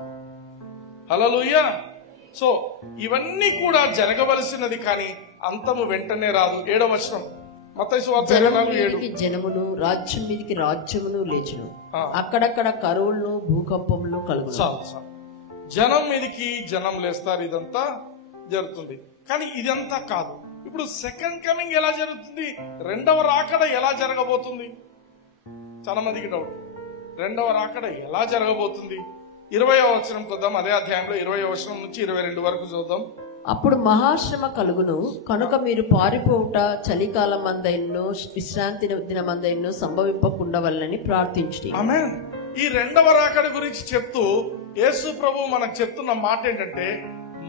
హల్లెలూయా. సో ఇవన్నీ కూడా జరగవలసినది, కానీ అంతము వెంటనే రాదు. 7వ వచనం మత్తయి సువార్త 24:7. జనమును రాజ్యం మీదికి రాజ్యమును లేచును, అక్కడక్కడ కరువులను భూకంపములు కలుగును. జనం మీదికి జనం లేస్తారు, ఇదంతా జరుగుతుంది. కానీ ఇదంతా కాదు. ఇప్పుడు సెకండ్ కమింగ్ ఎలా జరుగుతుంది? 2వ రాకడ ఎలా జరగబోతుంది? చాలా మందికి డౌట్. 2వ రాకడ ఎలా జరగబోతుంది? 20వ వచనం చూద్దాం. అదే అధ్యాయంలో 20వ వచనం నుంచి 22 వరకు చూద్దాం. అప్పుడు మహాశ్రమ కలుగును, కనుక మీరు పారిపోవుట చలికాలం మందైనను విశ్రాంతి దినమందైనను సంభవింపకుండవలనని ప్రార్థించి. ఆమేన్. ఈ 2వ రాకడ గురించి చెప్తూ యేసు ప్రభు మనకు చెప్తున్న మాట ఏంటంటే,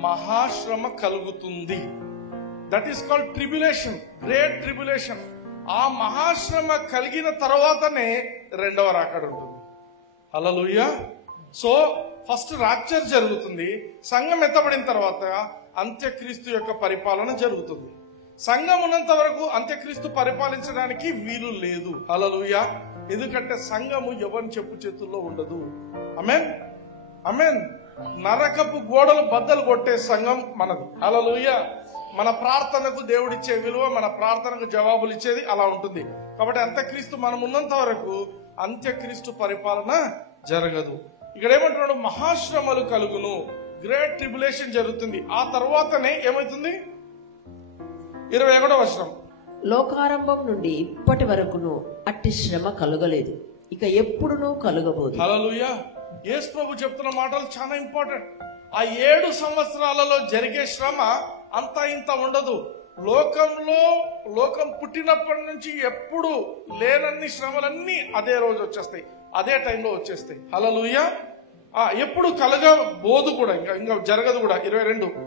మహాశ్రమ కలుగుతుంది. That is called tribulation, great tribulation. ఆ మహాశ్రమ కలిగిన తర్వాతనే 2వ రాకడ ఉంటుంది. హల్లెలూయా. సో ఫస్ట్ రాప్చర్ జరుగుతుంది, సంఘం ఎత్తబడిన తర్వాత అంత్యక్రీస్తు యొక్క పరిపాలన జరుగుతుంది. సంఘం ఉన్నంత వరకు అంత్యక్రీస్తు పరిపాలించడానికి వీలు లేదు. హల్లెలూయా. ఎందుకంటే సంఘము ఎవరి చెప్పు చేతుల్లో ఉండదు. ఆమేన్. ఆమేన్. నరకపు గోడలు బద్దలు కొట్టే సంఘం మనది. హల్లెలూయా. మన ప్రార్థనకు దేవుడిచ్చే విలువ, మన ప్రార్థనకు జవాబులు ఇచ్చేది అలా ఉంటుంది. కాబట్టి అంత్యక్రీస్తు మనం ఉన్నంత వరకు అంత్యక్రీస్తు పరిపాలన జరగదు. ఇక్కడ ఏమంటున్నాడు? మహాశ్రమలు కలుగును, గ్రేట్ ట్రిబ్యులేషన్ జరుగుతుంది. ఆ తర్వాతనే ఏమవుతుంది? 21వ వచనం. లోకారంభం నుండి ఇప్పటి వరకును అట్టి శ్రమ కలుగలేదు, ఇక ఎప్పుడునూ కలుగబోదు. హల్లెలూయా. యేసు ప్రభు చెప్తున్న మాటలు చాలా ఇంపార్టెంట్. ఆ 7 సంవత్సరాలలో జరిగే శ్రమ అంతా ఇంత ఉండదు. లోకం పుట్టినప్పటి నుంచి ఎప్పుడు లేనన్ని శ్రమలన్నీ అదే రోజు వచ్చేస్తాయి, అదే టైంలో వచ్చేస్తాయి. హల్లెలూయా. ఎప్పుడు కలగబోదు కూడా, ఇంకా జరగదు కూడా. 22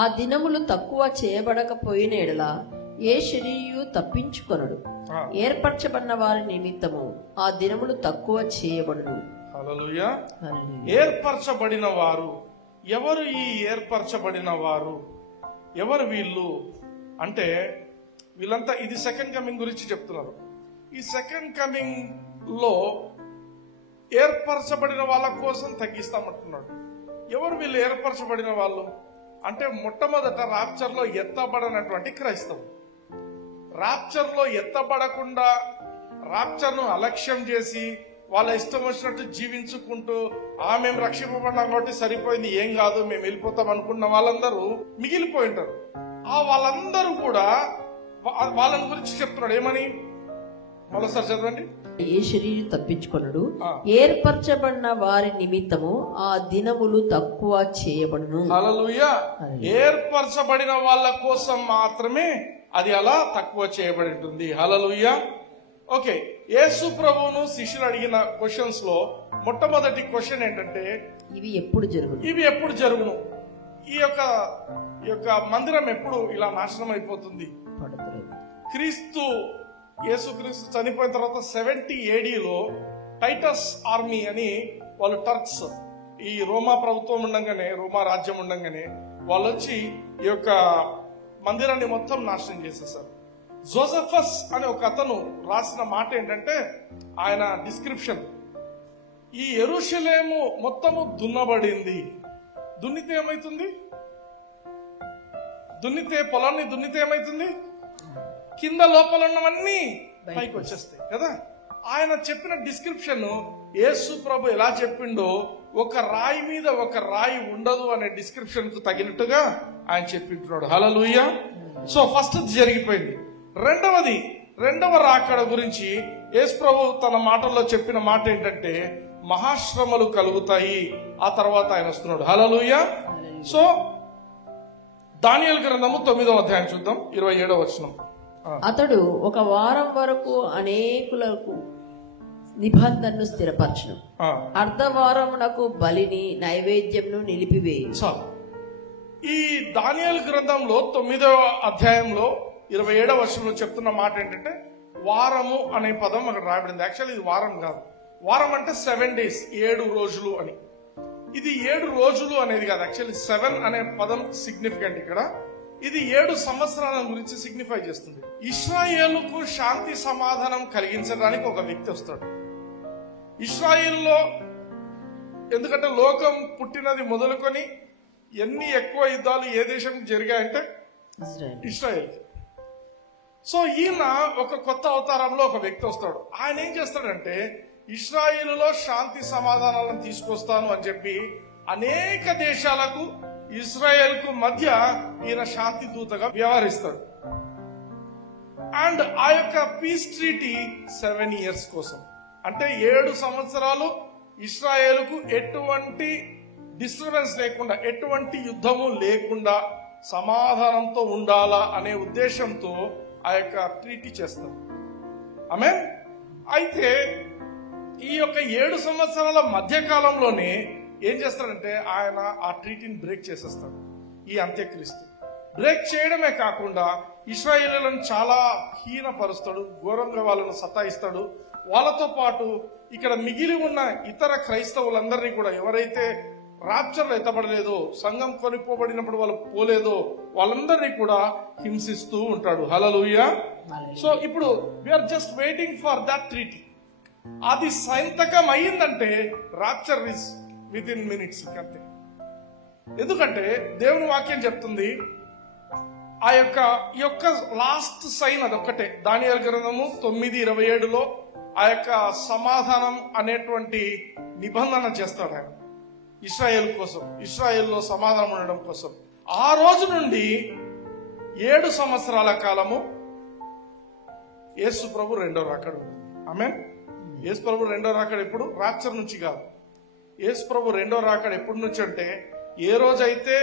ఆ దినములు తక్కువ చేయబడకపోయిన ఎడల ఏ శరీయు తప్పించుకొనడు, ఏర్పరచబడిన వారి నిమిత్తము ఆ దినములు తక్కువ చేయబడును. హల్లెలూయా. ఏర్పరచబడిన వారు ఎవరు? ఈ ఏర్పరచబడిన వారు ఎవరు? వీళ్ళు అంటే వీళ్ళంతా ఇది సెకండ్ కమింగ్ గురించి చెప్తున్నారు. ఈ సెకండ్ కమింగ్ లో ఏర్పరచబడిన వాళ్ళ కోసం తగ్గిస్తామంటున్నాడు. ఎవరు వీళ్ళు ఏర్పరచబడిన వాళ్ళు అంటే మొట్టమొదట రాప్చర్ లో ఎత్తబడినటువంటి క్రైస్తవం. రాప్చర్ లో ఎత్తబడకుండా రాప్చర్ ను అలక్ష్యం చేసి వాళ్ళ ఇష్టం వచ్చినట్టు జీవించుకుంటూ మేము రక్షింపబడినాం కాబట్టి సరిపోయింది, ఏం కాదు, మేము వెళ్ళిపోతాం అనుకున్న వాళ్ళందరూ మిగిలిపోయి ఉంటారు. వాళ్ళందరూ కూడా వాళ్ళని గురించి చెప్తున్నాడు. ఏమని? మరోసారి చదవండి. ఏ శరీరం తప్పించుకొనడు, ఏర్పరచబడిన వారి నిమిత్తము ఆ దినములు తక్కువ చేయబడును. హల్లెలూయా. ఏర్పరచబడిన వాళ్ళ కోసం మాత్రమే అది అలా తక్కువ చేయబడి ఉంటుంది. హల్లెలూయా. ఓకే, యేసు ప్రభువును శిష్యులు అడిగిన క్వశ్చన్స్ లో మొట్టమొదటి క్వశ్చన్ ఏంటంటే ఇవి ఎప్పుడు జరుగును? ఇవి ఎప్పుడు జరుగును? ఈ యొక్క మందిరం ఎప్పుడు ఇలా నాశనం అయిపోతుంది? యేసుక్రీస్తు చనిపోయిన తర్వాత 70 AD లో టైటస్ ఆర్మీ అని వాళ్ళు టర్క్స్, ఈ రోమా ప్రభుత్వం ఉండగానే, రోమా రాజ్యం ఉండగానే వాళ్ళు వచ్చి ఈ యొక్క మందిరాన్ని మొత్తం నాశనం చేసేసారు. జోసెఫస్ అనే ఒక అతను రాసిన మాట ఏంటంటే, ఆయన డిస్క్రిప్షన్, ఈ యెరూషలేము మొత్తము దున్నబడింది. దున్నితే ఏమైతుంది? పొలాన్ని దున్నితే ఏమైతుంది? కింద లోపల ఉన్నవన్నీ పైకి వచ్చేస్తాయి కదా. ఆయన చెప్పిన డిస్క్రిప్షన్ యేసు ప్రభు ఎలా చెప్పిండో, ఒక రాయి మీద ఒక రాయి ఉండదు అనే డిస్క్రిప్షన్ కు తగినట్టుగా ఆయన చెప్పింటున్నాడు. హల్లెలూయా. సో ఫస్ట్ జరిగిపోయింది. రెండవ రాకడ గురించి యేసు ప్రభు తన మాటల్లో చెప్పిన మాట ఏంటంటే, మహాశ్రమలు కలుగుతాయి, ఆ తర్వాత ఆయన వస్తున్నాడు. హల్లెలూయా. సో దానియేలు గ్రంథము 9వ అధ్యాయం చూద్దాం, 27వ వచనం. అతడు ఒక వారం వరకు అనేకులకు నిబంధనను స్థిరపరచును, అర్ధవారమునకు బలిని నైవేద్యంను నిలిపివేయు. ఈ దానియేలు గ్రంథంలో 9వ అధ్యాయంలో 27వ వచనంలో చెప్తున్న మాట ఏంటంటే, వారము అనే పదం అక్కడ రాయబడింది. యాక్చువల్లీ ఇది వారం కాదు. వారం అంటే 7 days, 7 రోజులు అని. ఇది 7 రోజులు అనేది కాదు. యాక్చువల్లీ 7 అనే పదం సిగ్నిఫికెంట్ ఇక్కడ. ఇది 7 సంవత్సరాల గురించి సిగ్నిఫై చేస్తుంది. ఇశ్రాయేలుకు శాంతి సమాధానం కలిగించడానికి ఒక వ్యక్తి వస్తాడు. ఇశ్రాయేల్లో, ఎందుకంటే లోకం పుట్టినది మొదలుకొని ఎన్ని ఎక్కువ యుద్ధాలు ఏ దేశం జరిగాయంటే ఇశ్రాయేల్. సో ఈయన ఒక కొత్త అవతారంలో ఒక వ్యక్తి వస్తాడు. ఆయన ఏం చేస్తాడంటే, ఇశ్రాయేలులో శాంతి సమాధానాలను తీసుకొస్తాను అని చెప్పి అనేక దేశాలకు, ఇజ్రాయెల్ కు మధ్య ఈయన శాంతి దూతగా వ్యవహరిస్తాడు. అండ్ ఆ యొక్క పీస్ ట్రీటీ 7 years కోసం, అంటే 7 సంవత్సరాలు ఇజ్రాయెల్కు ఎటువంటి డిస్టర్బెన్స్ లేకుండా, ఎటువంటి యుద్ధము లేకుండా సమాధానంతో ఉండాలా అనే ఉద్దేశంతో ఆ యొక్క ట్రీటీ చేస్తారు. ఆమేన్. అయితే ఈ యొక్క 7 సంవత్సరాల మధ్య కాలంలోనే ఏం చేస్తాడంటే, ఆయన ఆ ట్రీటీని బ్రేక్ చేసేస్తాడు. ఈ అంత్యక్రీస్తు బ్రేక్ చేయడమే కాకుండా ఇశ్రాయేలులను చాలా హీనపరుస్తాడు, ఘోరంగా వాళ్ళను సతాయిస్తాడు. వాళ్ళతో పాటు ఇక్కడ మిగిలి ఉన్న ఇతర క్రైస్తవులందరినీ కూడా, ఎవరైతే రాప్చర్లో ఎత్తబడలేదో, సంఘం కొనిపోబడినప్పుడు వాళ్ళు పోలేదో, వాళ్ళందరినీ కూడా హింసిస్తూ ఉంటాడు. హల్లెలూయా. సో ఇప్పుడు we are just waiting for that treaty. అది సంతకం అయ్యిందంటే rapture is within minutes అంతే. ఎందుకంటే దేవుని వాక్యం చెప్తుంది, ఆ యొక్క లాస్ట్ సైన్ అదొక్కటే. దానియేలు గ్రంథము 9:27లో ఆ యొక్క సమాధానం అనేటువంటి నిబంధన చేస్తాడు ఆయన ఇశ్రాయేల్ కోసం, ఇశ్రాయేల్లో సమాధానం ఉండడం కోసం. ఆ రోజు నుండి 7 సంవత్సరాల కాలము యేసు ప్రభు రెండో రాకడ. ఆమేన్. యేసు ప్రభు రెండో రాకడ ఎప్పుడు? రాప్చర్ నుంచి కాదు. యేసు ప్రభు రెండో రాకడ ఎప్పటి నుంచి అంటే, ఏ రోజైతే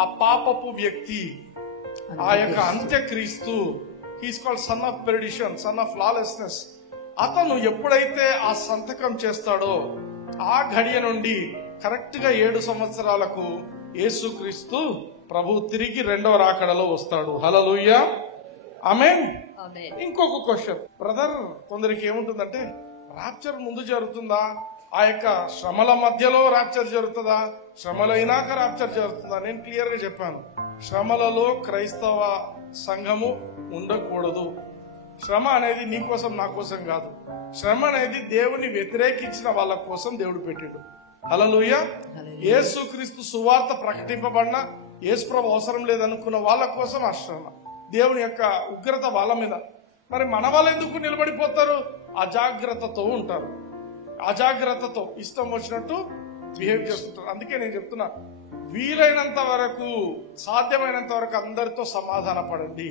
ఆ పాపపు వ్యక్తి, ఆ యొక్క అంత్యక్రీస్తు, he's called son of perdition, son of lawlessness, అతను ఎప్పుడైతే ఆ సంతకం చేస్తాడో ఆ ఘడియ నుండి కరెక్ట్ గా 7 సంవత్సరాలకు యేసుక్రీస్తు ప్రభు తిరిగి రెండవ రాకడలో వస్తాడు. హల్లెలూయా, ఆమేన్. ఇంకొక క్వశ్చన్ బ్రదర్, కొందరికి ఏముంటుందంటే, రాప్చర్ ముందు జరుగుతుందా, ఆ యొక్క శ్రమల మధ్యలో రాప్చర్ జరుగుతుందా, శ్రమలైనాక రాప్చర్ జరుగుతుందా? నేను క్లియర్ గా చెప్పాను, శ్రమలలో క్రైస్తవ సంఘము ఉండకూడదు. శ్రమ అనేది నీ కోసం నా కోసం కాదు. శ్రమ అనేది దేవుని వ్యతిరేకించిన వాళ్ళ కోసం దేవుడు పెట్టిండు. హల్లెలూయా. యేసుక్రీస్తు సువార్త ప్రకటింపబడిన యేసుప్రభు అవసరం లేదనుకున్న వాళ్ళ కోసం ఆ శ్రమ, దేవుని యొక్క ఉగ్రత వాళ్ళ మీద. మరి మన వాళ్ళు ఎందుకు నిలబడిపోతారు? అజాగ్రత్తతో ఉంటారు, అజాగ్రత్తతో ఇష్టం వచ్చినట్టు బిహేవ్ చేస్తుంటారు. అందుకే నేను చెప్తున్నా, వీలైనంత వరకు, సాధ్యమైనంత వరకు అందరితో సమాధాన పడండి.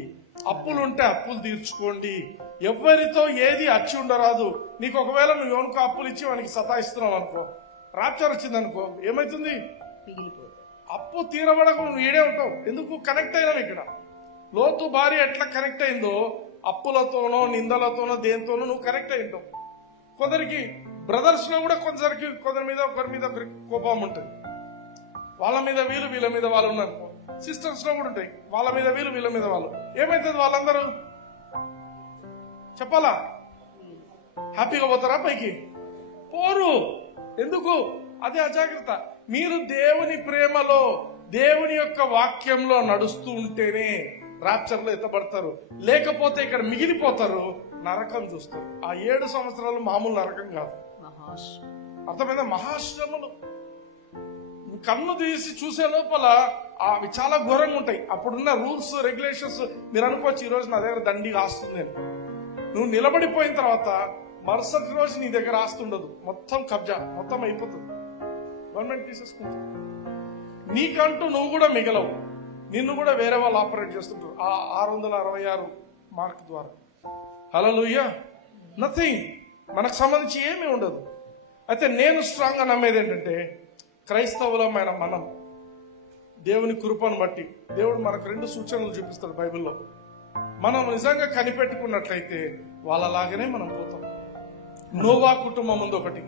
అప్పులుంటే అప్పులు తీర్చుకోండి. ఎవరితో ఏది అచ్చి ఉండరాదు. నీకు ఒకవేళ నువ్వు ఎవరికో అప్పులు ఇచ్చి వానికి సతాయిస్తున్నావు అనుకో, రాప్చర్ వచ్చింది అనుకో, ఏమైతుంది? అప్పు తీరబడక నువ్వు ఏడే ఉంటావు. ఎందుకు? కనెక్ట్ అయినావు. ఇక్కడ లోతు భార్య ఎట్లా కనెక్ట్ అయిందో, అప్పులతోనో నిందలతోనో దేంతోనో నువ్వు కనెక్ట్ అయి ఉంటావు. కొందరికి బ్రదర్స్ లో కూడా కొందరి మీద ఒకరి కోపం ఉంటుంది. వాళ్ళ మీద వీళ్ళు, వీళ్ళ మీద వాళ్ళు ఉన్నారు. సిస్టర్స్ లో కూడా ఉంటాయి, వాళ్ళ మీద వీళ్ళు, వీళ్ళ మీద వాళ్ళు. ఏమైతుంది? వాళ్ళందరూ చెప్పాలా? హ్యాపీగా పోతారా? పైకి పోరు. ఎందుకు? అదే అజాగ్రత్త. మీరు దేవుని ప్రేమలో, దేవుని యొక్క వాక్యంలో నడుస్తూ ఉంటేనే రాప్చర్ లో ఎత్తబడతారు. లేకపోతే ఇక్కడ మిగిలిపోతారు, నరకం చూస్తారు. ఆ 7 సంవత్సరాలు మామూలు నరకం కాదు, అర్థమైందా? మహాశ్రమలు. కన్ను తీసి చూసే లోపల అవి చాలా ఘోరంగా ఉంటాయి. అప్పుడున్న రూల్స్ రెగ్యులేషన్స్ మీరు అనుకోవచ్చు, ఈ రోజు నా దగ్గర దండి ఆస్తుంది అని. నువ్వు నిలబడిపోయిన తర్వాత మరుసటి రోజు నీ దగ్గర ఆస్తుండదు, మొత్తం కబ్జా, మొత్తం అయిపోతుంది, గవర్నమెంట్ తీసేసుకుంటుంది. నీకంటూ నువ్వు కూడా మిగలవు, నిన్ను కూడా వేరే వాళ్ళు ఆపరేట్ చేస్తుంటారు ఆ 666 మార్క్ ద్వారా. హల్లెలూయా. నథింగ్, మనకు సంబంధించి ఏమీ ఉండదు. అయితే నేను స్ట్రాంగ్ గా నమ్మేది ఏంటంటే, క్రైస్తవులమైన మనం దేవుని కృపను బట్టి దేవుడు మనకు 2 సూచనలు చూపిస్తాడు బైబిల్లో. మనం నిజంగా కనిపెట్టుకున్నట్లయితే వాళ్ళలాగానే మనం పోతాం. నోవా కుటుంబం ఉంది ఒకటి.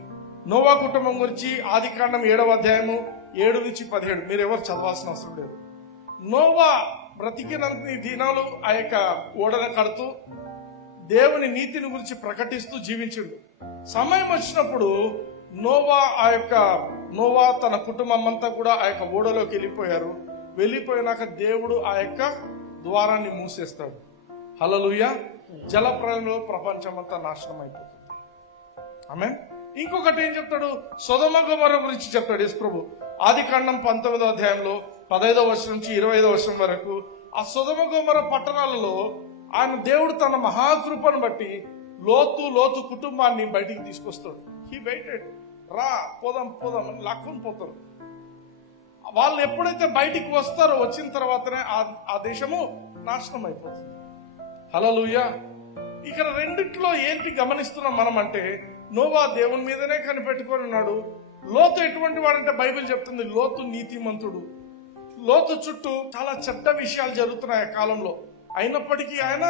నోవా కుటుంబం గురించి ఆదికాండం 7వ అధ్యాయము 7 నుంచి 17 మీరు ఎవరు చదవాల్సిన అవసరం లేదు. నోవా బ్రతికినంత దినాలు ఆ యొక్క ఓడను కడుతూ దేవుని నీతిని గురించి ప్రకటిస్తూ జీవించిండు. సమయం వచ్చినప్పుడు నోవా తన కుటుంబం అంతా కూడా ఆ యొక్క ఓడలోకి వెళ్ళిపోయారు. వెళ్ళిపోయినాక దేవుడు ఆ యొక్క ద్వారాన్ని మూసేస్తాడు. హల్లెలూయా. జలప్రలయంలో ప్రపంచం అంతా నాశనం అయిపోతుంది. ఆమేన్. ఇంకొకటి ఏం చెప్తాడు? సొదొమ గొమొర్రా గురించి చెప్తాడు యేసు ప్రభు. ఆదికాండం 19వ అధ్యాయంలో 15వ వచనం నుంచి 25వ వచనం వరకు ఆ సొదొమ గొమొర్రా పట్టణాలలో ఆయన దేవుడు తన మహాకృపను బట్టి లోతు కుటుంబాన్ని బయటికి తీసుకొస్తాడు. హీ వెయిటెడ్, రా పోదాం అని లాక్కొని పోతారు. వాళ్ళు ఎప్పుడైతే బయటికి వస్తారో, వచ్చిన తర్వాతనే ఆ దేశము నాశనం అయిపోతుంది. హల్లెలూయా. ఇక్కడ రెండిట్లో ఏంటి గమనిస్తున్నాం మనం అంటే, నోవా దేవుని మీదనే కనిపెట్టుకొని ఉన్నాడు. లోతు ఎటువంటి వాడంటే బైబిల్ చెప్తుంది, లోతు నీతిమంతుడు. లోతు చుట్టూ చాలా చెడ్డ విషయాలు జరుగుతున్నాయి ఆ కాలంలో, అయినప్పటికీ ఆయన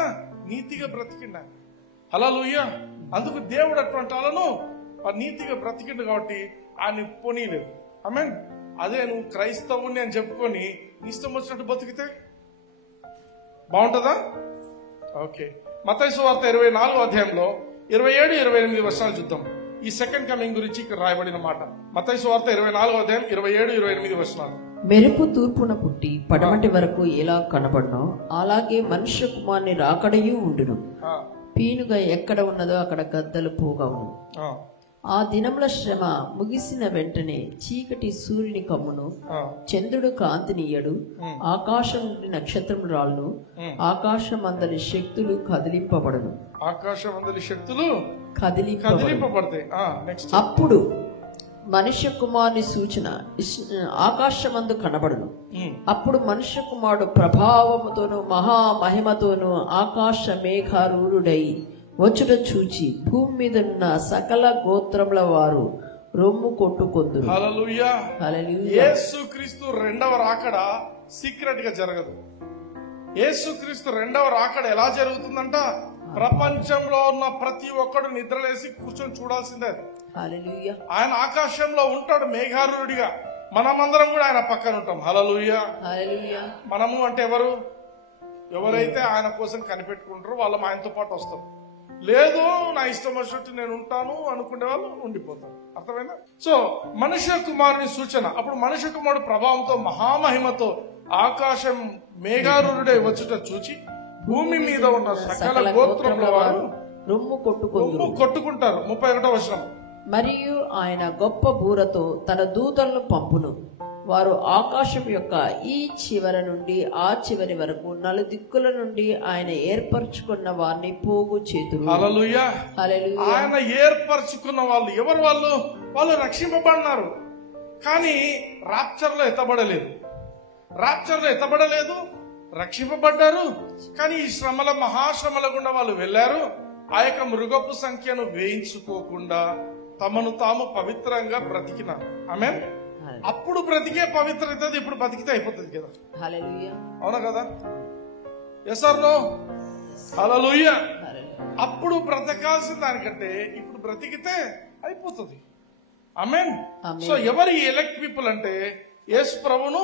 నీతిగా బ్రతికిండు. హల్లెలూయా. అందుకు దేవుడు అటువంటి వాళ్ళను నీతిగా బ్రతికిండు కాబట్టి ఆయన పోనీలేదు. ఆమేన్. అదే నువ్వు క్రైస్తవుని అని చెప్పుకొని ఇష్టం వచ్చినట్టు బతికితే బాగుంటుందా? ఓకే. మత్తయి సువార్త 24వ అధ్యాయంలో 27-28 వచనాలు చూద్దాం. ఈ సెకండ్ కమింగ్ గురించి ఇక్కడ రాయబడిన మాట. మత్తయి సువార్త 24వ అధ్యాయం 27-28 వచనాలు. మెరుపు తూర్పున పుట్టి పడమటి వరకు ఎలా కనబడినో అలాగే మనుష్య కుమారుని రాకడయు ఉండును. పీనుగా ఎక్కడ ఉన్నదో అక్కడ గద్దలు పోగవును. ఆ దినముల శ్రమ ముగిసిన వెంటనే చీకటి సూర్యుని కమ్మును, చంద్రుడు కాంతినియడు, ఆకాశం నుండి నక్షత్రములు రాళ్ళను, ఆకాశమందలి శక్తులు కదిలింపబడును. ఆకాశమందలి శక్తులు కదిలింపబడతాయి. అప్పుడు మనుష్య కుమారుని సూచన ఆకాశమందు కనబడును. అప్పుడు మనుష్య కుమారుడు ప్రభావముతోను మహామహిమతోను ఆకాశ మేఘారూఢుడై వచ్చుట చూచి భూమి మీద ఉన్న సకల గోత్రముల వారు రొమ్ము కొట్టుకొందురు. హల్లెలూయా. హల్లెలూయా. యేసుక్రీస్తు రెండవ రాకడ సీక్రెట్ గా జరగదు. యేసుక్రీస్తు రెండవ రాకడ ఎలా జరుగుతుందంట? ప్రపంచంలో ఉన్న ప్రతి ఒక్కడు నిద్రలేసి కూర్చొని చూడాల్సిందే. హల్లెలూయా. ఆయన ఆకాశంలో ఉంటాడు మేఘారుడిగా, మనమందరం కూడా ఆయన పక్కన ఉంటాం. హల్లెలూయా. హల్లెలూయా. మనము అంటే ఎవరైతే ఆయన కోసం కనిపెట్టుకుంటారో వాళ్ళు ఆయనతో పాటు వస్తారు. లేదు నా ఇష్టం వచ్చినట్టు నేను ఉంటాను అనుకునే వాళ్ళు ఉండిపోతారు. అర్థమైనా? సో మనుష్య కుమారుని సూచన. అప్పుడు మనుష్య కుమారుడు ప్రభావంతో మహామహిమతో ఆకాశం మేఘారుడే వచ్చుట చూచి భూమి మీద ఉన్న సకల గోత్రముల వారు రొమ్ము కొట్టుకుంటారు. 31వ వచనం. మరియు ఆయన గొప్ప బూరతో తన దూతలను పంపును. వారు ఆకాశం యొక్క ఈ చివరి నుండి ఆ చివరి వరకు నలుదిక్కుల నుండి ఆయన ఏర్పరచుకున్న వారిని పోగు చేతులు. హల్లెలూయా. హల్లెలూయా. ఆయన ఏర్పరచుకున్న వాళ్ళు ఎవరు? వాళ్ళు రక్షింపబడినారు, కానీ రాప్చర్ లో ఎత్తబడలేదు. రక్షింపబడ్డారు, కానీ ఈ మహాశ్రమల గుండా వాళ్ళు వెళ్లారు. ఆ యొక్క మృగపు సంఖ్యను వేయించుకోకుండా తమను తాము పవిత్రంగా బ్రతికినారు. ఆమేన్. అప్పుడు బ్రతికే పవిత్రత ఇప్పుడు బతికితే అయిపోతుంది కదా. హల్లెలూయా. అవునా కదా? Yes or no? హల్లెలూయా. అప్పుడు బ్రతకాల్సిన దానికంటే ఇప్పుడు బ్రతికితే అయిపోతుంది. ఆమేన్. సో ఎవరి ఎలెక్ట్ పీపుల్ అంటే యేసు ప్రభును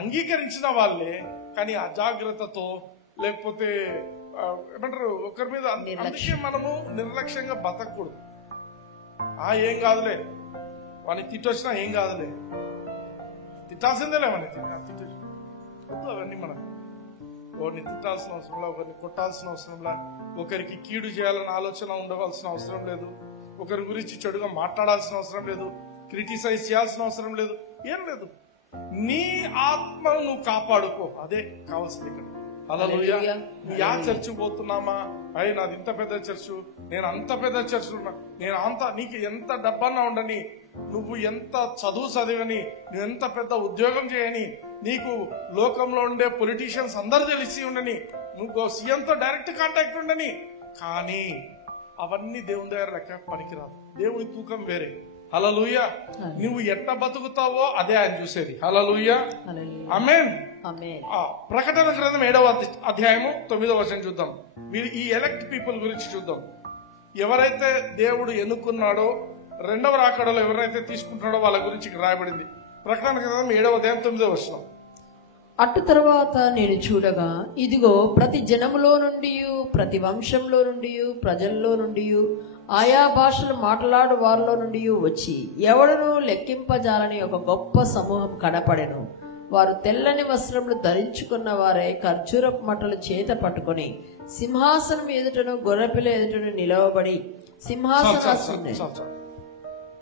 అంగీకరించిన వాళ్ళే, కానీ అజాగ్రత్తతో లేకపోతే ఏమంటారు ఒకరి మీద. అందుకే మనము నిర్లక్ష్యంగా బతకూడదు. ఏం కాదులే, వాడిని తిట్టొచ్చినా ఏం కాదులే, తిట్టాల్సిందేలే వాడిని తిట్టొచ్చు. అవన్నీ మనం ఒకరిని తిట్టాల్సిన అవసరంలా, ఒకరిని కొట్టాల్సిన అవసరంలా, ఒకరికి కీడు చేయాలని ఆలోచన ఉండవలసిన అవసరం లేదు, ఒకరి గురించి చెడుగా మాట్లాడాల్సిన అవసరం లేదు, క్రిటిసైజ్ చేయాల్సిన అవసరం లేదు, ఏం లేదు. నీ ఆత్మను నువ్వు కాపాడుకో, అదే కావాల్సింది ఇక్కడ. హల్లెలూయా. యా చర్చ్ పోతున్నామా? నాది ఇంత పెద్ద చర్చ్, నేను అంత పెద్ద చర్చ్ ఉన్నా, నేను అంత, నీకు ఎంత డబ్బన్నా ఉండని, నువ్వు ఎంత చదువు చదివని, నువ్వు ఎంత పెద్ద ఉద్యోగం చేయని, నీకు లోకంలో ఉండే పొలిటీషియన్స్ అందరు తెలిసి ఉండని, నువ్వు సీఎంతో డైరెక్ట్ కాంటాక్ట్ ఉండని, కానీ అవన్నీ దేవుని దగ్గర లెక్క పనికిరాదు. దేవుని తూకం వేరే. హల్లెలూయా. నువ్వు ఎట్ట బతుకుతావో అదే ఆయన చూసేది. హల్లెలూయా. ఆమేన్. ప్రకటన గ్రంథం 7వ అధ్యాయము 9వ వచనం చూద్దాం. ఈ ఎలెక్ట్ పీపుల్ గురించి చూద్దాం. ఎవరైతే దేవుడు ఎన్నుకున్నాడో, రెండవ రాకడలో ఎవరైతే తీసుకుంటున్నాడో వాళ్ళ గురించి ఇక్కడ రాయబడింది. ప్రకటన గ్రంథం 7వ అధ్యాయం 9వ వచనం. అటు తరువాత నేను చూడగా, ఇదిగో ప్రతి జనములో నుండి, ప్రతి వంశంలో నుండి, ప్రజల్లో నుండి, ఆయా భాషలు మాట్లాడు వారిలో నుండి వచ్చి ఎవడను లెక్కింపజాలని ఒక గొప్ప సమూహం కనపడెను. వారు తెల్లని వస్త్రములు ధరించుకున్న వారే ఖర్జూరపు మట్టలు చేత పట్టుకొని సింహాసనం ఎదుటను గొర్రెపిల్ల ఎదుటను నిలవబడి సింహాసనాసీనుడై.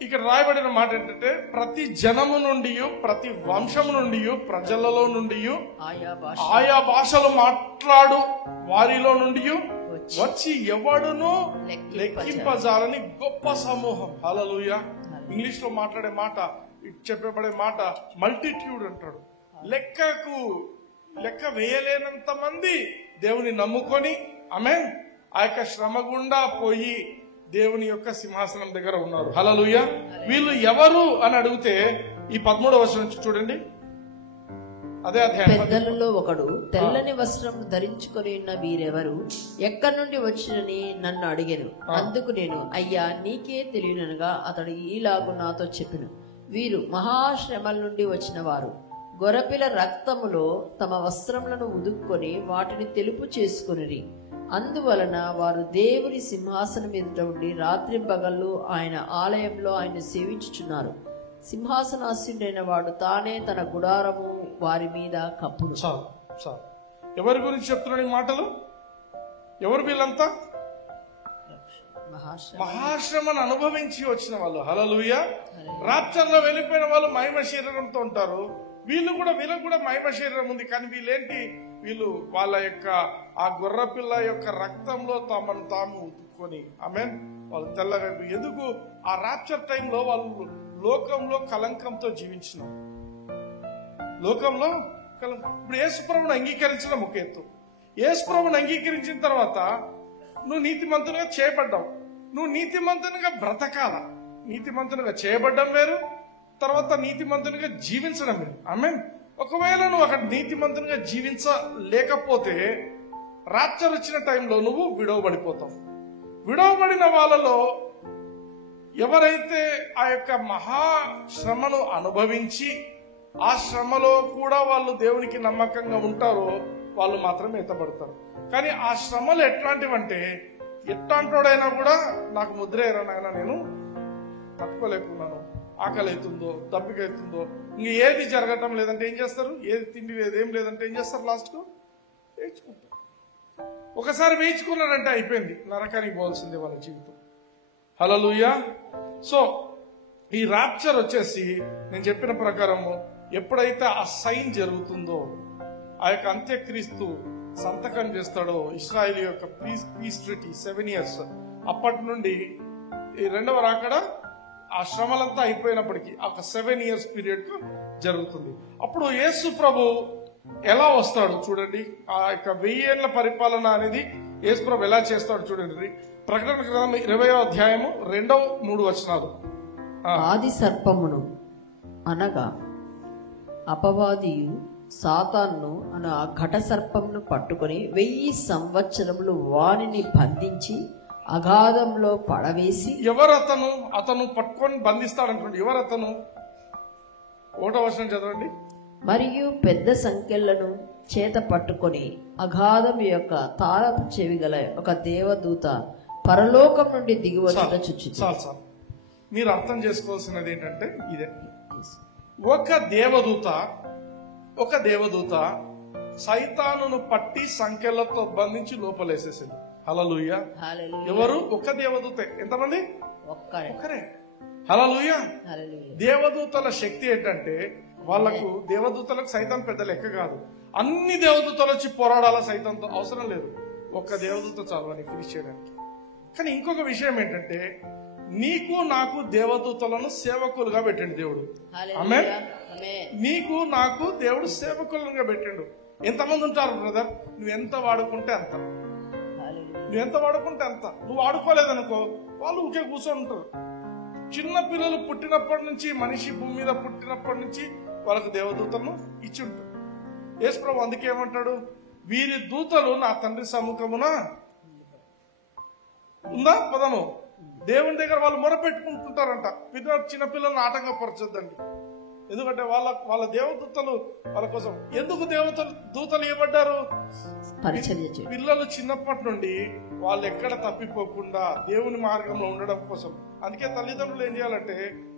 ఇక్కడ రాయబడిన మాట ఏంటంటే, ప్రతి జనము నుండి, ప్రతి వంశము నుండి, ప్రజలలో నుండి, ఆయా భాషలు మాట్లాడు వారిలో నుండి వచ్చి ఎవడును లెక్కింపజాలని గొప్ప సమూహం. హల్లెలూయా. ఇంగ్లీష్ లో మాట్లాడే మాట, చెప్పబడే మాట మల్టిట్యూడ్ అంటాడు. లెక్క వేయలేనంత మంది దేవుని నమ్ముకొని ఆమేన్ ఆ యొక్క శ్రమ గుండా పోయి దేవుని యొక్క సింహాసనం దగ్గర ఉన్నారు. హల్లెలూయా. వీళ్ళు ఎవరు అని అడిగితే ఈ 13వ వచనం నుంచి చూడండి. అదే అధ్యాయం. పెద్దలలో ఒకడు తెల్లని వస్త్రం ధరించుకొని ఉన్న వీరెవరు, ఎక్కడి నుండి వచ్చినని నన్ను అడిగాను. అందుకు నేను, అయ్యా నీకే తెలియనగా అతడు ఈలాగు నాతో చెప్పెను, వీరు మహాశ్రమల నుండి వచ్చిన వారు, గొర్రెపిల్ల రక్తములో తమ వస్త్రములను ఉదుక్కొని వాటిని తెలుపు చేసుకొనిరి. అందువలన వారు దేవుని సింహాసనం ఎదుట ఉండి రాత్రి పగళ్ళు ఆయన ఆలయంలో ఆయన సేవించుచున్నారు. సింహాసనాసీనుడైన వాడు తానే తన గుడారము వారి మీద కప్పును. ఎవరి గురించి చెప్తున్నాడు ఈ మాటలు? ఎవరు వీళ్ళంతా? మహాశ్రమను అనుభవించి వచ్చిన వాళ్ళు. హల్లెలూయా. రాప్చర్లో వెళ్ళిపోయిన వాళ్ళు మహిమ శరీరంతో ఉంటారు. వీళ్ళకు కూడా మహిమ శరీరం ఉంది, కానీ వీళ్ళేంటి? వీళ్ళు వాళ్ళ యొక్క ఆ గొర్రెపిల్ల యొక్క రక్తంలో తమను తాము ఉతుక్కొని ఆమేన్ వాళ్ళు తెల్లగా. ఎందుకు? ఆ రాప్చర్ టైంలో వాళ్ళు లోకంలో కలంకంతో జీవించిన, లోకంలో కలంకం. ఇప్పుడు యేసుప్రభుని అంగీకరించడం ఒక ఎత్తు. యేసుప్రభుని అంగీకరించిన తర్వాత నువ్వు నీతిమంతునిగా చేయబడ్డావు. నువ్వు నీతిమంతునిగా బ్రతకాల. నీతిమంతునిగా చేయబడ్డం వేరు, తర్వాత నీతిమంతునిగా జీవించడం వేరు. ఆమేన్. ఒకవేళ నువ్వు అక్కడ నీతిమంతునిగా జీవించలేకపోతే రాప్చర్ వచ్చిన టైంలో నువ్వు విడవబడిపోతావు. విడవబడిన వాళ్ళలో ఎవరైతే ఆ యొక్క మహాశ్రమను అనుభవించి ఆ శ్రమలో కూడా వాళ్ళు దేవునికి నమ్మకంగా ఉంటారో వాళ్ళు మాత్రమే ఎత్తబడతారు. కానీ ఆ శ్రమలు ఎట్లాంటివంటే, ఎట్లాంటోడైనా కూడా నాకు ముద్ర ఎరనైనా నేను తట్టుకోలేకున్నాను, ఆకలి అవుతుందో, దప్పిక అవుతుందో, ఇంక ఏది జరగటం లేదంటే ఏం చేస్తారు? ఏది తిండి లేదు, ఏం లేదంటే ఏం చేస్తారు? లాస్ట్కు వేయించుకుంటారు. ఒకసారి వేయించుకున్నారంటే అయిపోయింది, నరకానికి పోవాల్సిందే వాళ్ళ జీవితం. హల్లెలూయా. సో ఈ రాప్చర్ వచ్చేసి నేను చెప్పిన ప్రకారము ఎప్పుడైతే ఆ సైన్ జరుగుతుందో, ఆ యొక్క అంత్యక్రీస్తు సంతకం చేస్తాడో ఇశ్రాయేలు యొక్క పీస్ ట్రీటీ 7 years, అప్పటి నుండి ఈ రెండవ రాకడ ఆ శ్రమలంతా అయిపోయినప్పటికీ ఒక 7 years పీరియడ్ జరుగుతుంది. అప్పుడు యేసు ప్రభు ఎలా వస్తాడు చూడండి. ఆ యొక్క 1000 ఏళ్ల పరిపాలన అనేది యేసు ప్రభు ఎలా చేస్తాడు చూడండి. ప్రకటన గ్రంథం 20వ అధ్యాయము 2-3 వచనాలు. ఆది సర్పమును అనగా అపవాదియు సాతాను అను ఆ ఘట సర్పమును పట్టుకొని 1000 సంవత్సరములు వానిని బంధించి అగాధంలో పడవేసి. ఎవరతను? అతను పట్టుకొని బంధిస్తాడనుకోండి. ఎవరతను? 1వ వచనం చదవండి. మరియు పెద్ద సంఖ్యలను చేత పట్టుకొని అగాధం యొక్క తారపు చెవి గల ఒక దేవదూత పరలోకం నుండి దిగివచ్చుట చుచ్చింది. చాలు. మీరు అర్థం చేసుకోవాల్సినది ఏంటంటే ఇదే. ఒక దేవదూత సైతానును పట్టి సంఖ్యలతో బంధించి లోపలేసేసింది. హల్లెలూయా. ఎవరు? ఒక దేవదూత. ఎంతమంది? ఒక్కరే. హల్లెలూయా. దేవదూతల శక్తి ఏంటంటే, వాళ్లకు దేవదూతలకు సైతాన్ పెద్ద లెక్క కాదు. అన్ని దేవదూతలు వచ్చి పోరాడాల సైతాన్తో అవసరం లేదు. ఒక్క దేవదూత చాలు అని ఫినిష్ చేయడానికి. కానీ ఇంకొక విషయం ఏంటంటే, నీకు నాకు దేవదూతలను సేవకులుగా పెట్టండి దేవుడు. ఆమేన్. నీకు నాకు దేవుడు సేవకులుగా పెట్టండు. ఎంతమంది ఉంటారు బ్రదర్? నువ్వు ఎంత వాడుకుంటే అంత. నువ్వు వాడుకోలేదనుకో వాళ్ళు ఊకే కూర్చొని ఉంటారు. చిన్న పిల్లలు పుట్టినప్పటి నుంచి, మనిషి భూమి మీద పుట్టినప్పటి నుంచి వాళ్ళకు దేవదూతలను ఇచ్చి ఉంటారు. యేసు ప్రభు అందుకే ఏమంటాడు? వీరి దూతలు నా తండ్రి సముఖమున ఉందా పదము. దేవుని దగ్గర వాళ్ళు మొరపెట్టుకుంటుంటారంట. చిన్నపిల్లలను ఆటంకపరచొద్దండి. ఎందుకంటే వాళ్ళ దేవదూతలు వాళ్ళ కోసం. ఎందుకు దూతలు ఇవ్వబడ్డారు? పిల్లలు చిన్నప్పటి నుండి వాళ్ళు ఎక్కడ తప్పిపోకుండా దేవుని మార్గంలో ఉండడం కోసం. అందుకే తల్లిదండ్రులు ఏం చేయాలంటే,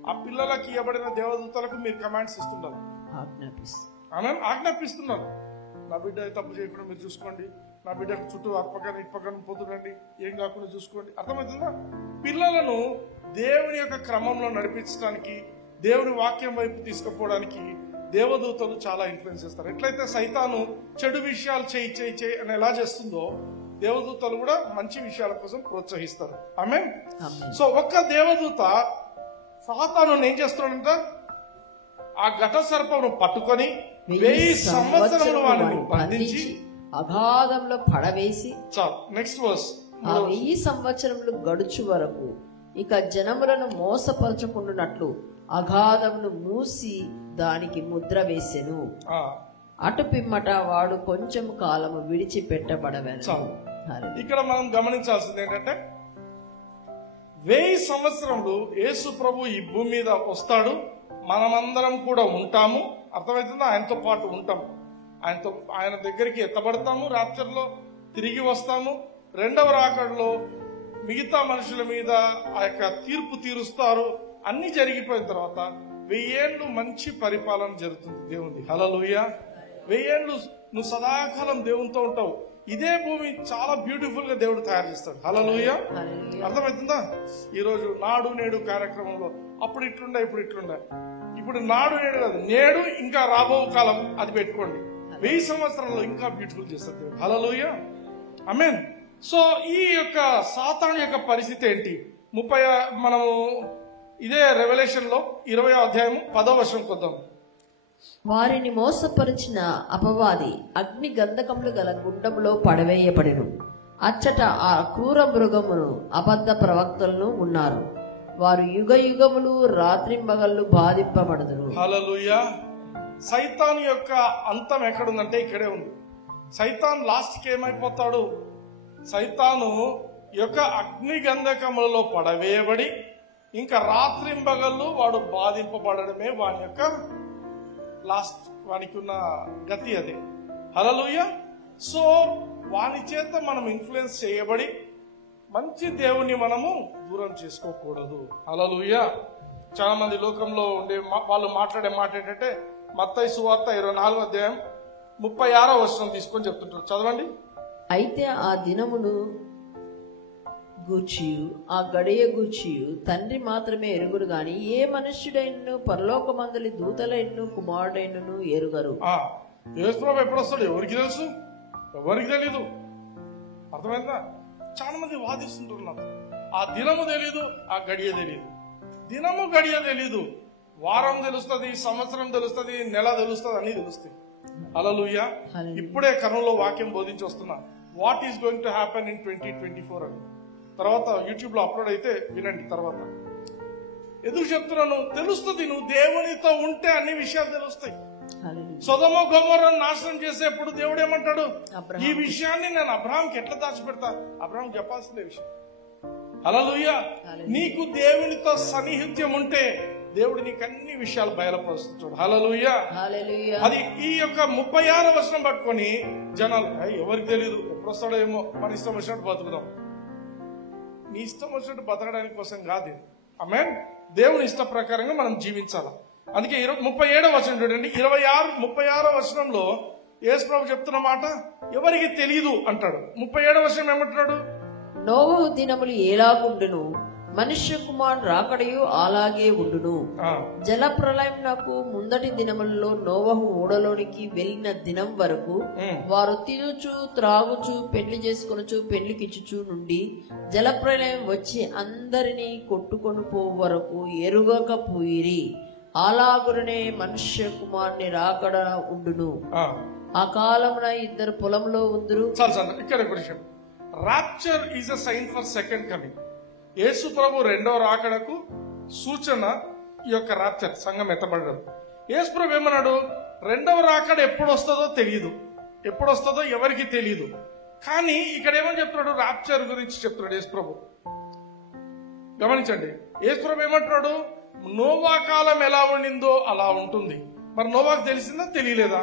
ఆ పిల్లలకి ఇవ్వబడిన దేవదూతలకు మీరు కమాండ్స్ ఇస్తున్నారు, ఆజ్ఞాపిస్తున్నారు. నా బిడ్డ తప్పు చేయకుండా మీరు చూసుకోండి, నా బిడ్డ చుట్టూ అప్పకన ఇప్పకన పోతుండండి, ఏం కాకుండా చూసుకోండి. అర్థమవుతుందా? పిల్లలను దేవుని యొక్క క్రమంలో నడిపించడానికి, దేవుని వాక్యం వైపు తీసుకుపోవడానికి దేవదూతలు చాలా ఇన్ఫ్లుయెన్స్ చేస్తారు. ఎట్లయితే సైతాను చెడు విషయాలు చేయి అని ఎలా చేస్తుందో, దేవదూతలు కూడా మంచి విషయాల కోసం ప్రోత్సహిస్తారు. ఆమేన్. సో ఒక్క దేవదూత సాతాను ఏం చేస్తున్నాడంట? ఆ ఘట సర్పమును పట్టుకొని 1000 సంవత్సరములు వాడిని బంధించి అగాధంలో పడవేసి. చాలు. Next verse. ఆ 1000 సంవత్సరములు గడుచు వరకు ఇక జనములను మోసపరచకుండానట్లు అగాధమును మూసి దానికి ముద్ర వేసెను. అటు పిమ్మట వాడు కొంచెం కాలము విడిచిపెట్టబడవెను. ఇక్కడ మనం గమనించాల్సింది ఏంటంటే, 1000 సంవత్సరములు యేసు ప్రభు ఈ భూమి మీద వస్తాడు. మనమందరం కూడా ఉంటాము. అర్థమవుతుందా? ఆయనతో పాటు ఉంటాము. ఆయన దగ్గరికి ఎత్తబడతాము. రాప్చర్లో తిరిగి వస్తాము. రెండవ రాకడలో మిగతా మనుషుల మీద ఆ యొక్క తీర్పు తీరుస్తారు. అన్ని జరిగిపోయిన తర్వాత 1000 ఏళ్ళు మంచి పరిపాలన జరుగుతుంది దేవుని. హల్లెలూయా. 1000 ఏళ్ళు నువ్వు సదాకాలం దేవునితో ఉంటావు. ఇదే భూమి చాలా బ్యూటిఫుల్ గా దేవుడు తయారు చేస్తాడు. హల్లెలూయా. అర్థమవుతుందా? ఈ రోజు నాడు నేడు కార్యక్రమంలో అప్పుడు ఇట్లుండే, ఇప్పుడు ఇట్లుండే. ఇప్పుడు నాడు నేడు కాదు, నేడు ఇంకా రాబో కాలం అది పెట్టుకోండి. 1000 సంవత్సరాల్లో ఇంకా బ్యూటిఫుల్ చేస్తాడు దేవుడు. హల్లెలూయా. ఆమేన్. సో ఈ యొక్క సాతాను యొక్క పరిస్థితి ఏంటి? మనము ఇదే రెవల్యూషన్ లో 20వ అధ్యాయము 10వ వచనం కొద్దాం. వారిని మోసపరిచిన అపవాది అగ్ని గంధకములు గల గుండములో పడవేయబడెను. అచ్చట ఆ క్రూర మృగమును అబద్ధ ప్రవక్తలను ఉన్నారు. వారు యుగ యుగములు రాత్రింబగళ్ళు బాధింపబడుదురు. హల్లెలూయా. సైతాన్ యొక్క అంతం ఎక్కడుందంటే ఇక్కడే ఉంది. సైతాన్ లాస్ట్కి ఏమైపోతాడు? సైతాను యొక్క అగ్ని గంధకములలో పడవేయబడి ఇంకా రాత్రింబగళ్ళు వాడు బాధింపబడమే వాని యొక్క లాస్ట్, వానికి ఉన్న గతి అదే. హల్లెలూయా. సో వాని చేత మనం ఇన్ఫ్లుయెన్స్ చేయబడి మంచి దేవుని మనము దూరం చేసుకోకూడదు. హల్లెలూయా. చాలా మంది లోకంలో ఉండే వాళ్ళు మాట్లాడే మాట ఏంటంటే మత్తయి సువార్త 24వ అధ్యాయం 36వ వచనం తీసుకొని చెప్తుంటారు. చదవండి. అయితే ఆ దినమును గూర్చియు ఆ గడియ గూర్చియు తండ్రి మాత్రమే ఎరుగురు గాని ఏ మనుష్యుడైనను పరలోకమందలి దూతలైనను కుమారుడైనను ఎరుగరు. యేసుప్రభు ఎప్పుడు వస్తాడు ఎవరికి తెలుసు? ఎవరికి తెలీదు. అర్థమైందా? చాలా మంది వాదిస్తుంటున్నారు. ఆ దినము తెలీదు, ఆ గడియ తెలీదు. దినము గడియ తెలీదు, వారం తెలుస్తుంది, సంవత్సరం తెలుస్తుంది, నెల తెలుస్తుంది, అన్ని తెలుస్తాయి. హల్లెలూయా. ఇప్పుడే కర్నూలులో వాక్యం బోధించి వస్తున్నా. What is going to happen in 2024 అని. తర్వాత యూట్యూబ్ లో అప్లోడ్ అయితే వినండి. తర్వాత ఎందుకు చెప్తున్నాను? తెలుస్తుంది. నువ్వు దేవునితో ఉంటే అన్ని విషయాలు తెలుస్తాయి. సొదొమ గొమొర్రాను నాశనం చేసేప్పుడు దేవుడు ఏమంటాడు? ఈ విషయాన్ని నేను అబ్రహాంకి ఎట్లా దాచిపెడతా? అబ్రహాం చెప్పాల్సిందే విషయం. హల్లెలూయా. నీకు దేవునితో సన్నిహిత్యం ఉంటే దేవుడు నీకు అన్ని విషయాలు బయలుపరుస్తాడు. హల్లెలూయా. అది ఈ యొక్క 36వ వచనం పట్టుకొని జనాలు ఎవరికి తెలియదు, ఎప్పుడు వస్తాడో ఏమో, మన ఇష్టం వచ్చినట్టు బతుకుదాం. నీ ఇష్టం వచ్చినట్టు బతకడానికి కోసం కాదు. ఆమేన్. దేవుని ఇష్ట ప్రకారంగా మనం జీవించాలి. అందుకే 37వ వచనం చూడండి. 36వ వచనంలో యేసు ప్రభు చెప్తున్న మాట ఎవరికి తెలియదు అంటాడు. 37వ వచనం ఏమంటున్నాడు? నోవహు దినములు ఎలాగుండును మనుష్య కుమారుడు రాకడయు అలాగే ఉండును. జల ప్రళయమునకు ముందటి దినములలో నోవహు ఓడలోనికి వెళ్ళిన దినం వరకు వారు తినుచు త్రాగుచు పెళ్లి చేసుకొనుచు పెళ్లికిచ్చుచు నుండి జల ప్రళయం వచ్చి అందరినీ కొట్టుకొని పోవు వరకు ఎరుగకపోయిరి. అలాగునే మనుష్య కుమారుని రాకడ ఉండును. ఆ కాలమున ఇద్దరు పొలంలో ఉందరు. ఇక్కడ rapture is a sign for second coming. యేసు ప్రభు రెండవ రాకడకు సూచన ఈ యొక్క రాప్చర్, సంఘం ఎత్తబడడం. యేసు ప్రభు ఏమన్నాడు? రెండవ రాకడ ఎప్పుడు వస్తుందో తెలియదు, ఎప్పుడు వస్తుందో ఎవరికి తెలియదు. కానీ ఇక్కడ ఏమని చెప్తున్నాడు? రాప్చర్ గురించి చెప్తున్నాడు యేసు ప్రభు. గమనించండి. యేసు ప్రభు ఏమంటున్నాడు? నోవా కాలం ఎలా ఉండిందో అలా ఉంటుంది. మరి నోవాకు తెలిసిందా తెలియలేదా?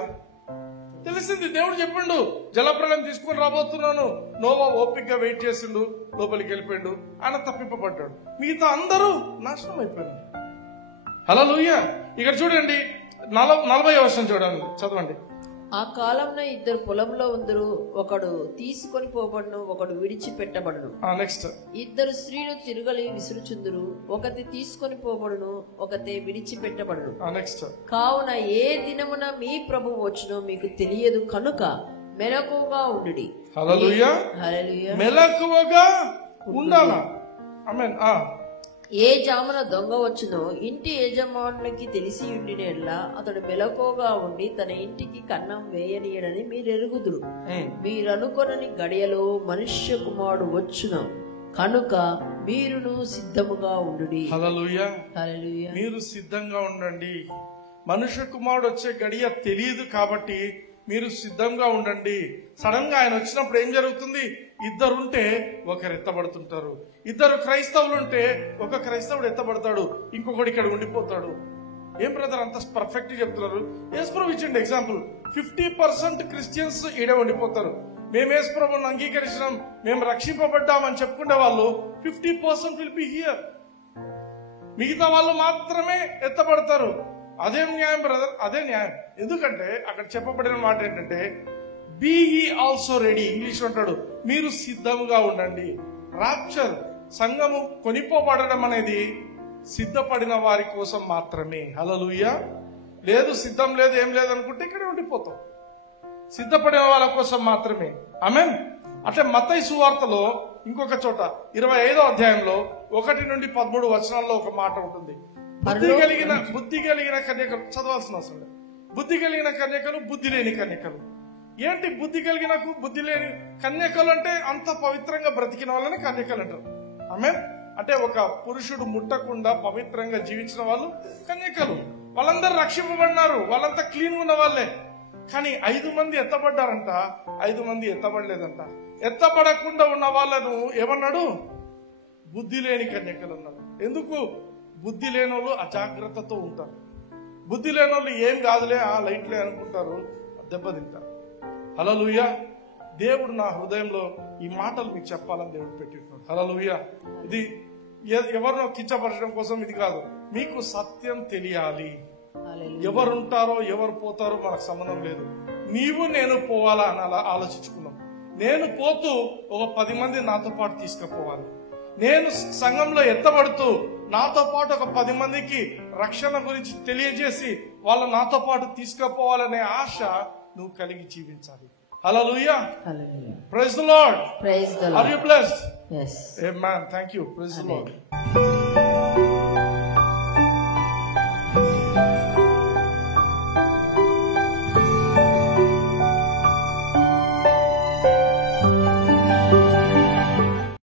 తెలిసింది. దేవుడు చెప్పిండు జలప్రలయం తీసుకుని రాబోతున్నాను. నోవా ఓపికగా వెయిట్ చేసిండు, లోపలికి వెళ్ళిపోయిండు, ఆయన తప్పింపబడ్డాడు. మిగతా అందరూ నాశనం అయిపోయారు. హల్లెలూయా. ఇక్కడ చూడండి 40వ వచనం చూడండి, చదవండి. ఆ కాలంలో ఇద్దరు పొలంలో ఉందరు, ఒకడు తీసుకొని పోబడును, ఒకడు విడిచిపెట్టబడును. నెక్స్ట్ ఇద్దరు స్త్రీలు తిరగలి విసురుచుందురు, ఒకటి తీసుకొని పోబడును, ఒకతే విడిచిపెట్టబడును. నెక్స్ట్ కావున ఏ దినమున మీ ప్రభు వచ్చునో మీకు తెలియదు కనుక మెలకువగా ఉండుడి. హల్లెలూయా. హల్లెలూయా. మెలకువగా ఉండాలా. ఆమేన్. ఏ జామున దొంగ వచ్చునో ఇంటి యజమానునికి తెలిసి ఉండినట్లా అతడు మెలకువగా ఉండి తన ఇంటికి కన్నం వేయనీయడని మీరెరుగుదురు. మీరనుకొనని గడియలో మనుష్య కుమారుడు వచ్చును కనుక మీరును సిద్ధముగా ఉండుడి. హల్లెలూయా. హల్లెలూయా. మీరు సిద్ధంగా ఉండండి. మనుష్య కుమారుడు వచ్చే గడియ తెలియదు కాబట్టి మీరు సిద్ధంగా ఉండండి. సడన్ గా ఆయన వచ్చినప్పుడు ఏం జరుగుతుంది? ఇద్దరుంటే ఒకరు ఎత్తబడుతుంటారు. ఇద్దరు క్రైస్తవులు ఉంటే ఒక క్రైస్తవుడు ఎత్తబడతాడు, ఇంకొకటి ఇక్కడ ఉండిపోతాడు. ఏం బ్రదర్ అంత పర్ఫెక్ట్ చెప్తున్నారు? యేసుప్రభు ఇచ్చిండు ఎగ్జాంపుల్. 50% క్రిస్టియన్స్ ఈడే ఉండిపోతారు. మేము యేసుప్రభుని అంగీకరించినాం, మేము రక్షింపబడ్డామని చెప్పుకునే వాళ్ళు 50% విల్ బి హియర్. మిగతా వాళ్ళు మాత్రమే ఎత్తబడతారు. అదేం న్యాయం బ్రదర్? అదే న్యాయం. ఎందుకంటే అక్కడ చెప్పబడిన మాట ఏంటంటే be ye also ready. English అంటాడు మీరు సిద్ధముగా ఉండండి. రాప్చర్, సంఘము కొనిపోబడడం అనేది సిద్ధపడిన వారి కోసం మాత్రమే. హల్లెలూయా. లేదు సిద్ధం లేదు ఏం లేదు అనుకుంటే ఇక్కడే ఉండిపోతాం. సిద్ధపడిన వాళ్ళ కోసం మాత్రమే. ఆమేన్. అట్లా మత్తయి సువార్తలో ఇంకొక చోట 25వ అధ్యాయంలో 1 నుండి 13 వచనాల్లో ఒక మాట ఉంటుంది. బుద్ధి కలిగిన కన్యకలు చదవాల్సిన అవసరం లేదు. బుద్ధి కలిగిన కన్యకలు, బుద్ధి లేని కన్యకలు. ఏంటి బుద్ధి కలిగినకు బుద్ధి లేని కన్యకలు అంటే అంత పవిత్రంగా బ్రతికిన వాళ్ళని కన్యకలు అంటారు. ఆమె అంటే ఒక పురుషుడు ముట్టకుండా పవిత్రంగా జీవించిన వాళ్ళు కన్యకలు. వాళ్ళందరూ రక్షింపబడినారు, వాళ్ళంతా క్లీన్ ఉన్న వాళ్ళే. కానీ 5 మంది ఎత్తబడ్డారంట, 5 మంది ఎత్తబడలేదంట. ఎత్తబడకుండా ఉన్న వాళ్ళను ఏమన్నాడు? బుద్ధి లేని కన్యకలు అన్నాడు. ఎందుకు? బుద్ధి లేని వాళ్ళు అజాగ్రత్తతో ఉంటారు. బుద్ధి లేని వాళ్ళు ఏం కాదులే, ఆ లైట్లే అనుకుంటారు, దెబ్బతింటారు. హల్లెలూయా. దేవుడు నా హృదయంలో ఈ మాటలు మీకు చెప్పాలని దేవుడు పెట్టింటున్నాడు. హల్లెలూయా. ఇది ఎవరినో కించపరచడం కోసం ఇది కాదు, మీకు సత్యం తెలియాలి. ఎవరుంటారో ఎవరు పోతారో మనకు సంబంధం లేదు. నీవు నేను పోవాలా అని అలా ఆలోచించుకున్నాం. నేను పోతూ ఒక 10 మంది నాతో పాటు తీసుకుపోవాలి. నేను సంఘంలో ఎత్తబడుతూ నాతో పాటు ఒక 10 మందికి రక్షణ గురించి తెలియజేసి వాళ్ళ నాతో పాటు తీసుకుపోవాలనే ఆశ నువ్వు కలిగి జీవించాలి. Hallelujah. Praise the lord. Praise the lord. Are you blessed? yes amen. Thank you. Praise the lord.